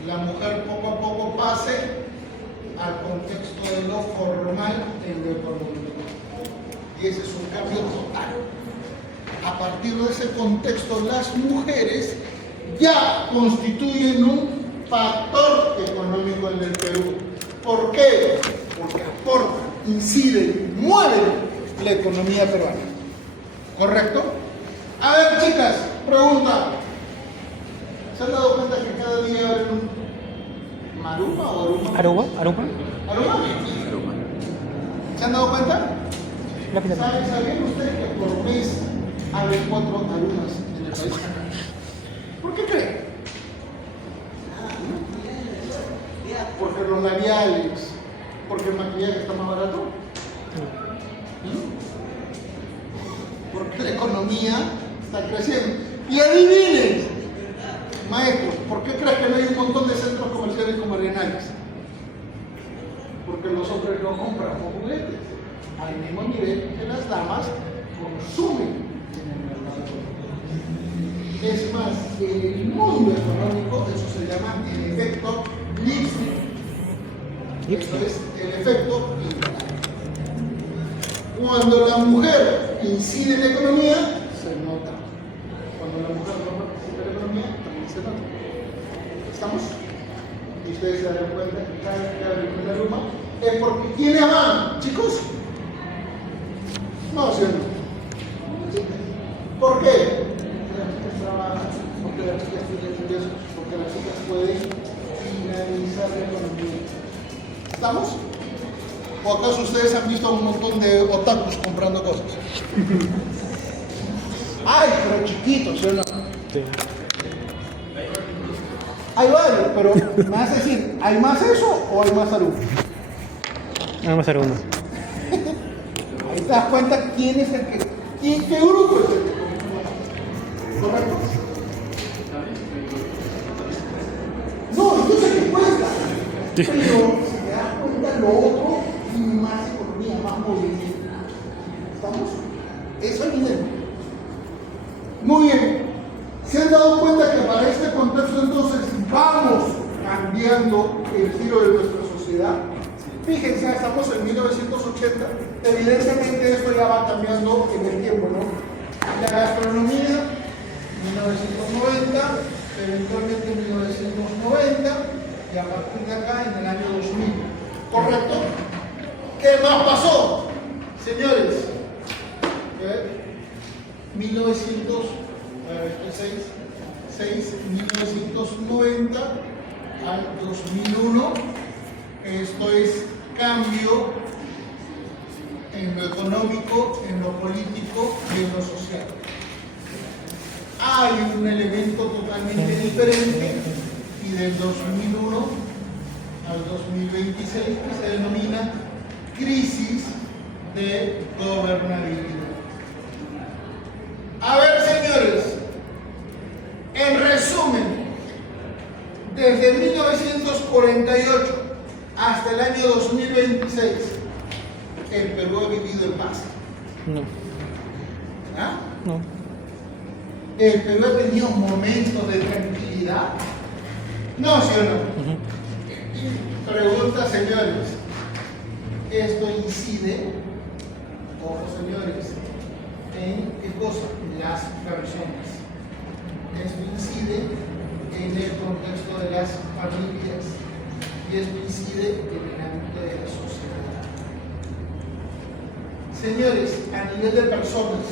la mujer poco a poco pase al contexto de lo formal en lo económico. Y ese es un cambio total. A partir de ese contexto, las mujeres ya constituyen un factor económico en el Perú. ¿Por qué? Porque aportan, inciden, mueven la economía peruana. ¿Correcto? A ver, chicas, pregunta. ¿Se han dado cuenta que cada día abren un Maruma o Aruma? ¿Aruba? ¿Aruma? ¿Se han dado cuenta? ¿Sabían ustedes que por mes abren 4 Arumas en el país? ¿Por qué creen? Porque los labiales, porque el maquillaje está más barato. Porque la economía está creciendo. Y adivinen, maestros, ¿por qué crees que no hay un montón de centros comerciales como Arenales? Porque los hombres no compramos juguetes. Al mismo nivel que las damas consumen en el mercado económico. Es más, en el mundo económico eso se llama el efecto Lipstick. Eso es el efecto Lipstick. Cuando la mujer incide en la economía, se nota. Cuando la mujer no participa en la economía, también se nota. ¿Estamos? Y ustedes se darán cuenta que cada vez que abren una Aruma es porque ¿quiénes van, chicos? No, ¿sí o no? ¿Por qué? Porque las chicas trabajan, porque las chicas tienen ingresos, porque las chicas pueden finalizar la economía. ¿Estamos? ¿O acaso ustedes han visto a un montón de otakus comprando cosas? ¡Ay, pero chiquitos! ¿Sí o no? Sí. Hay varios, pero me vas a decir, ¿hay más eso o hay más Aruma? Nada más Aruba. Ahí te das cuenta quién es el que. ¿Qué grupo es el que ¿correcto? No, yo sé que cuesta. Pero si te das cuenta lo lo otro tiene más economía, más movimiento. ¿Estamos? Es evidente. Muy bien. ¿Se han dado cuenta que para este contexto entonces vamos cambiando el giro de nuestra sociedad? Fíjense, estamos en 1980. Evidentemente esto ya va cambiando en el tiempo, ¿no? La gastronomía, 1990, eventualmente 1990, y a partir de acá en el año 2000. ¿Correcto? ¿Qué más pasó? Señores, 1990 al 2001, esto es cambio en lo económico, en lo político y en lo social. Hay un elemento totalmente diferente y del 2001 al 2026 que se denomina crisis de gobernabilidad. A ver, señores, en resumen, desde 1948 hasta el año 2026, el Perú ha vivido en paz. No. ¿Ah? No. El Perú ha tenido momentos de tranquilidad. No, ¿sí o no? Pregunta, señores, ¿esto incide, ojo señores, en qué cosa? Las personas. Esto incide en el contexto de las familias y esto incide en el ámbito de la sociedad. Señores, a nivel de personas,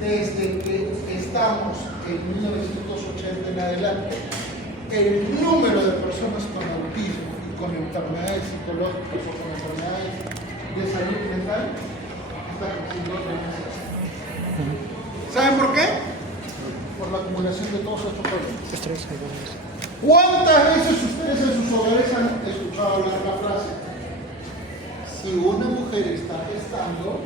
desde que estamos en 1980 en adelante, el número de personas con autismo y con enfermedades psicológicas o con enfermedades de salud mental está creciendo tremendas. ¿Saben por qué? Por la acumulación de todos estos problemas. Estrés, algunos. ¿Cuántas veces ustedes en sus hogares han escuchado hablar la frase? Si una mujer está gestando,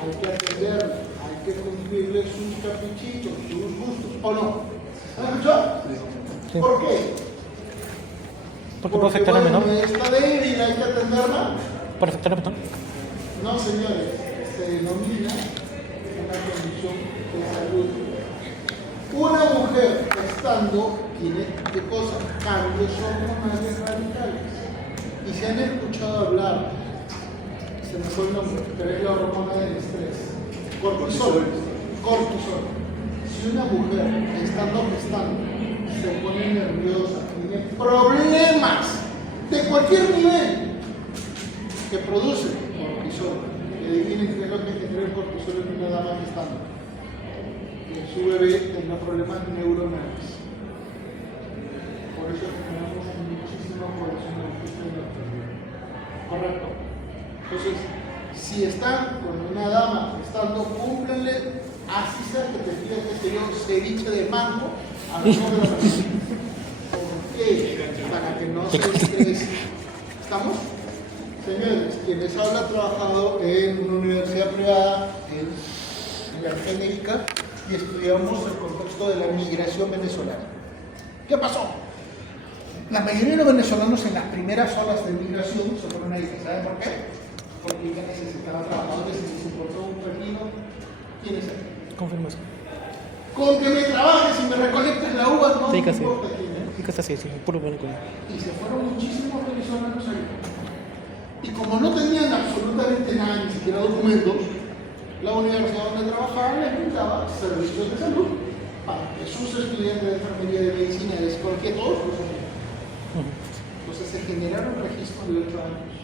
hay que atenderla, hay que cumplirle sus caprichitos, sus gustos, ¿o no? ¿Han escuchado? Sí. ¿Por qué? Porque puede afectar al menor. Está débil, hay que atenderla. Para afectar al menor. No, señores, se denomina una condición de salud. Una mujer gestando tiene, ¿qué cosa? Cambios hormonales radicales. Y se han escuchado hablar, se me fue el nombre, pero es la hormona del estrés. Cortisol. Cortisol. Si una mujer estando gestando se pone nerviosa, tiene problemas de cualquier nivel que produce cortisol. Y adivinen qué es lo que genera el cortisol en una dama gestando. Que su bebé tenga problemas neuronales. Por eso tenemos muchísima población autista en la actualidad. Correcto. Entonces, si están con una dama gestando, cúmplenle, así sea que te pida que se dio ceviche de mango a la hora de la noche. ¿Por qué? Para que no se estrese. ¿Estamos? Señores, quienes habla ha trabajado en una universidad privada en la Genérica y estudiamos el contexto de la migración venezolana. ¿Qué pasó? La mayoría de los venezolanos en las primeras olas de migración se fueron a ir. ¿Saben por qué? Porque ya necesitaban trabajadores y les importó un pepino. ¿Quién es él? Confirmación. Con que me trabajes y me recolectes la uva, no Sí, me casi. importa quién es. Sí, casi así, puro bueno con él. Y se fueron muchísimos venezolanos ahí. Y como no tenían absolutamente nada, ni siquiera documentos, la universidad donde trabajaban les brindaba servicios de salud para que sus estudiantes de enfermería, de medicina, de psicología, todos los hombres. Entonces se generaron registros de 8 años.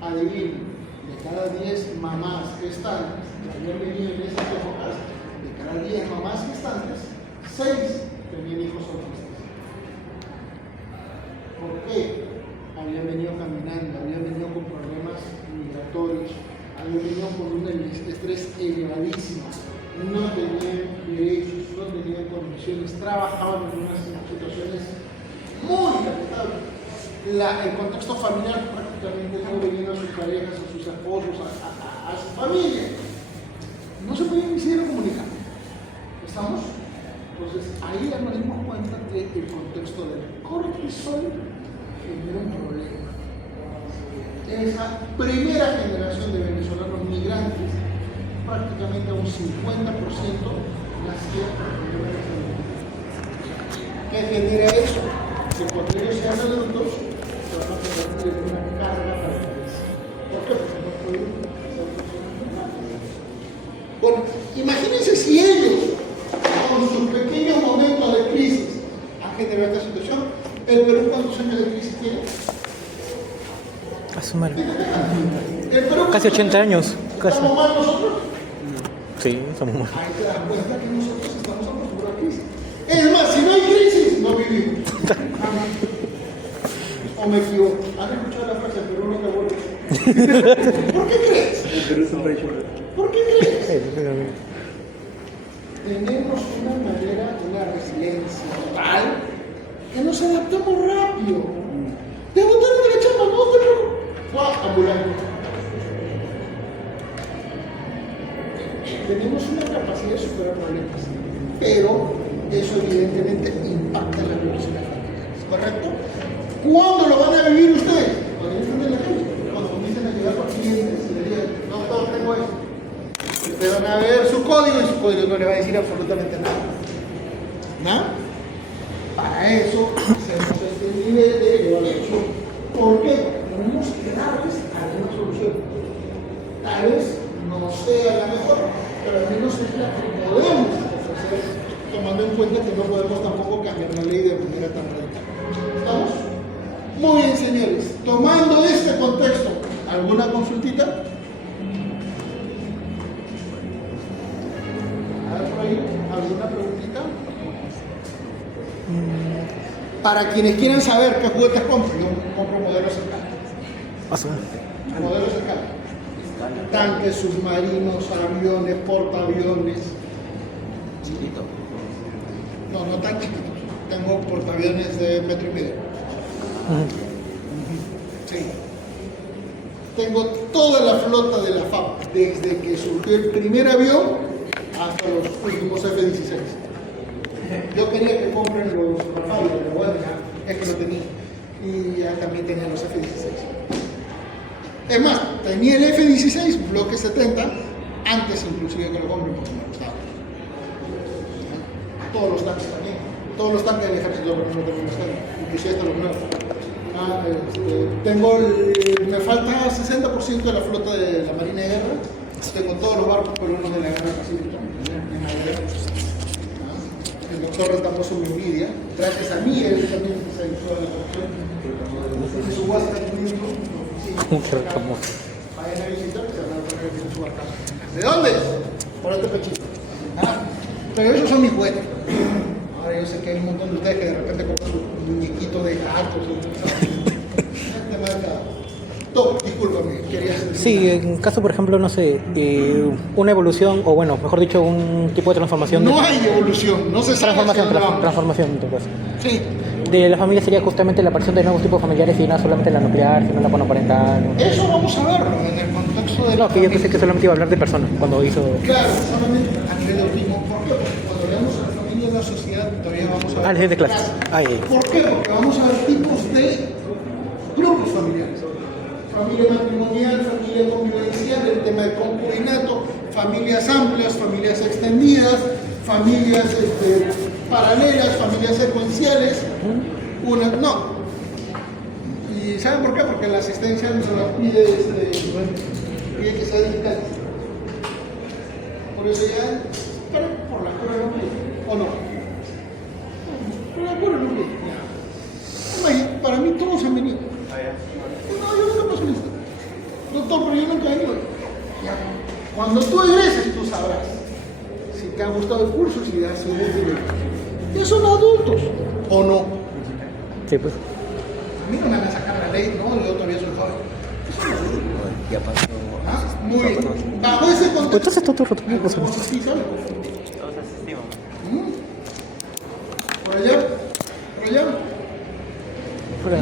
Adivinen, de cada 10 mamás gestantes que habían venido en esas épocas, de cada 10 mamás gestantes, 6 tenían hijos autistas. ¿Por qué? Habían venido caminando, habían venido con problemas migratorios, habían venido con un estrés elevadísimo, no tenían derechos, no tenían condiciones, trabajaban en unas situaciones muy lamentables. El contexto familiar prácticamente no venían a sus parejas, a sus esposos, a su familia. No se podían ni siquiera comunicar. ¿Estamos? Entonces ahí ya nos dimos cuenta que el contexto del cortisol genera un problema. esa primera generación de venezolanos migrantes, prácticamente un 50% nacía en Venezuela. ¿Qué genera eso? Que cuando ellos sean adultos, se van a convertir en una carga para el país. ¿Por qué? Porque no pueden ser personas. Bueno, imagínense si ellos, con sus pequeños momentos de crisis, han generado esta situación. ¿El Perú cuántos años de crisis tiene? A su madre. ¿El Perú Casi 80 años. Casi. ¿Estamos mal nosotros? Sí, somos mal. Ahí te das cuenta que nosotros estamos acostumbrados a crisis. Es más, si no hay crisis, no vivimos. O me equivoco. ¿Han escuchado la frase, pero no te vuelves? ¿Por qué crees? El Perú es un país chico. ¿Por qué crees? Tenemos una manera, una resiliencia tal que nos adaptamos rápido. Te botaron de la chamba, no te preocupes. ¡Guau! Ambulante. Tenemos una capacidad de superar problemas, pero eso evidentemente impacta en la velocidad familiar. ¿Correcto? ¿Cuándo lo van a vivir ustedes? Cuando estén en la calle, cuando comiencen a llegar por clientes y le digan, doctor, tengo esto. Ustedes van a ver su código y su código no le va a decir absolutamente nada. ¿No? Para eso hacemos este nivel de evaluación. ¿Por qué? Tenemos que darles alguna solución. Tal vez no sea la mejor, pero al menos es la que podemos ofrecer, tomando en cuenta que no podemos tampoco cambiar la ley de manera tan radical. ¿Estamos? Muy bien, señores. Tomando este contexto, ¿alguna consultita? ¿Por ahí? ¿Alguna preguntita? Para quienes quieran saber qué juguetes compro, yo compro modelos cercanos. A su madre. Modelos cercanos. Tanques, submarinos, aviones, portaaviones. Chiquito. No, no tan chiquitos. Tengo portaaviones de 1,5 metros. Sí. Tengo toda la flota de la FAP, desde que surgió el primer avión hasta los últimos F-16. Yo quería que compren los Rafale de la Guardia, es que lo tenía. Y ya también tenía los F-16. Es más, tenía el F-16, bloque 70, antes inclusive que lo compren porque me gustaba. Todos los tanques también. Todos los tanques del ejército no tengo los tanques, inclusive hasta los nuevos. Me falta 60% de la flota de la Marina de Guerra. Tengo todos los barcos peruanos de la Guerra Pacífica. El doctor Retamoso me envidia. Gracias a mí, él también se ayudó a la corrupción. En su WhatsApp, vayan a visitar, se van a poner en su barca. ¿De dónde? Por este pechito. Pero esos son mis juguetes. Ahora yo sé que hay un montón de ustedes que de repente compran un muñequito de gatos o discúlpame, querías decir. Sí, en caso, por ejemplo, no sé, una evolución, o bueno, mejor dicho, un tipo de transformación. No hay evolución, no se sabe. Transformación, en todo caso. Sí. De la familia sería justamente la aparición de nuevos tipos familiares y no solamente la nuclear, sino la monoparental. Eso vamos a verlo en el contexto de. No, que yo pensé que solamente iba a hablar de personas cuando hizo. Claro, solamente a nivel de autismo. ¿Por qué? Porque cuando veamos a la familia y la sociedad, todavía vamos a ver. Les de clases. ¿Por qué? Porque vamos a ver tipos de grupos familiares. Familia matrimonial, familia convivencial, el tema del concubinato, familias amplias, familias extendidas, familias paralelas, familias secuenciales. No. ¿Y saben por qué? Porque la asistencia nos la pide pide que sea digital. Por eso ya, pero por la cura no pide, ¿o no? Por la cura no pide. Para mí todos han venido. No, yo nunca paso lista. Doctor, pero yo nunca he venido. Cuando tú egreses, tú sabrás si te ha gustado el curso, si has sido útil. Ya son adultos, ¿o no? Sí, pues. A mí no me van a sacar la ley, no, yo todavía soy joven. Eso no es adulto. Ya pasó. Muy bien. Bajo ese contexto. Entonces todo roto. Sí, ¿sabes? Todos asistimos. Por allá, por allá. Fuera.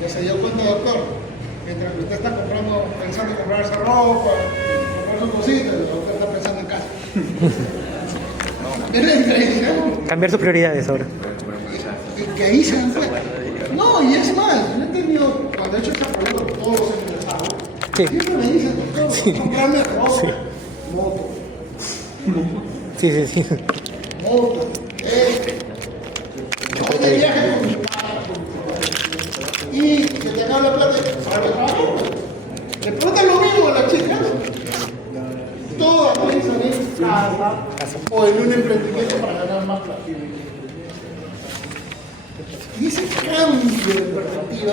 Ya se dio cuenta, doctor, mientras que usted está comprando, pensando en comprarse ropa, comprar sus cositas, el doctor está pensando en casa. Es la diferencia, ¿no? Cambiar sus prioridades ahora. Y que ahí se dan cuenta. No No, y es más, yo he tenido, cuando he hecho esta pregunta con todos los interesados, Sí. siempre me dicen, doctor, comprarme ropa, moto, Sí, sí, sí. moto, Chupeta de bien. viaje con mi padre, y se te acaba la plata, ¿sabes trabajo? Le preguntan lo mismo a las chicas, todas piensan en casa o en un emprendimiento para ganar más plata. Y ese cambio de perspectiva,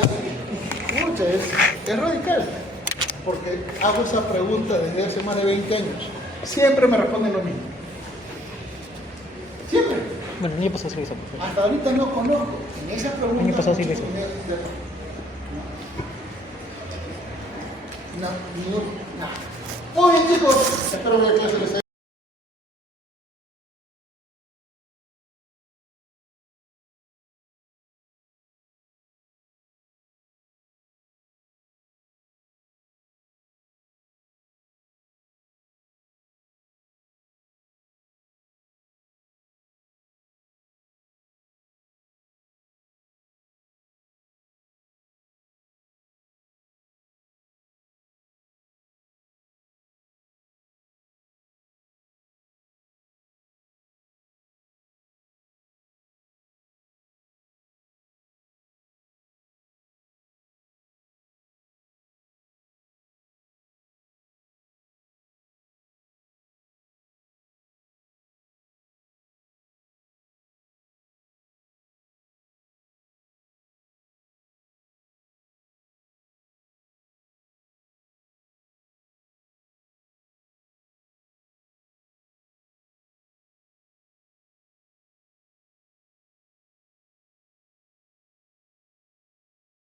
pucha, es radical, porque hago esa pregunta desde hace más de 20 años. Siempre me responden lo mismo. Siempre. Bueno, el año pasado sí lo hizo. Hasta ahorita no conozco. En esa pregunta. Año pasado sí lo hizo. No, ni uno, nada. Muy bien, chicos. Espero que la clase les haya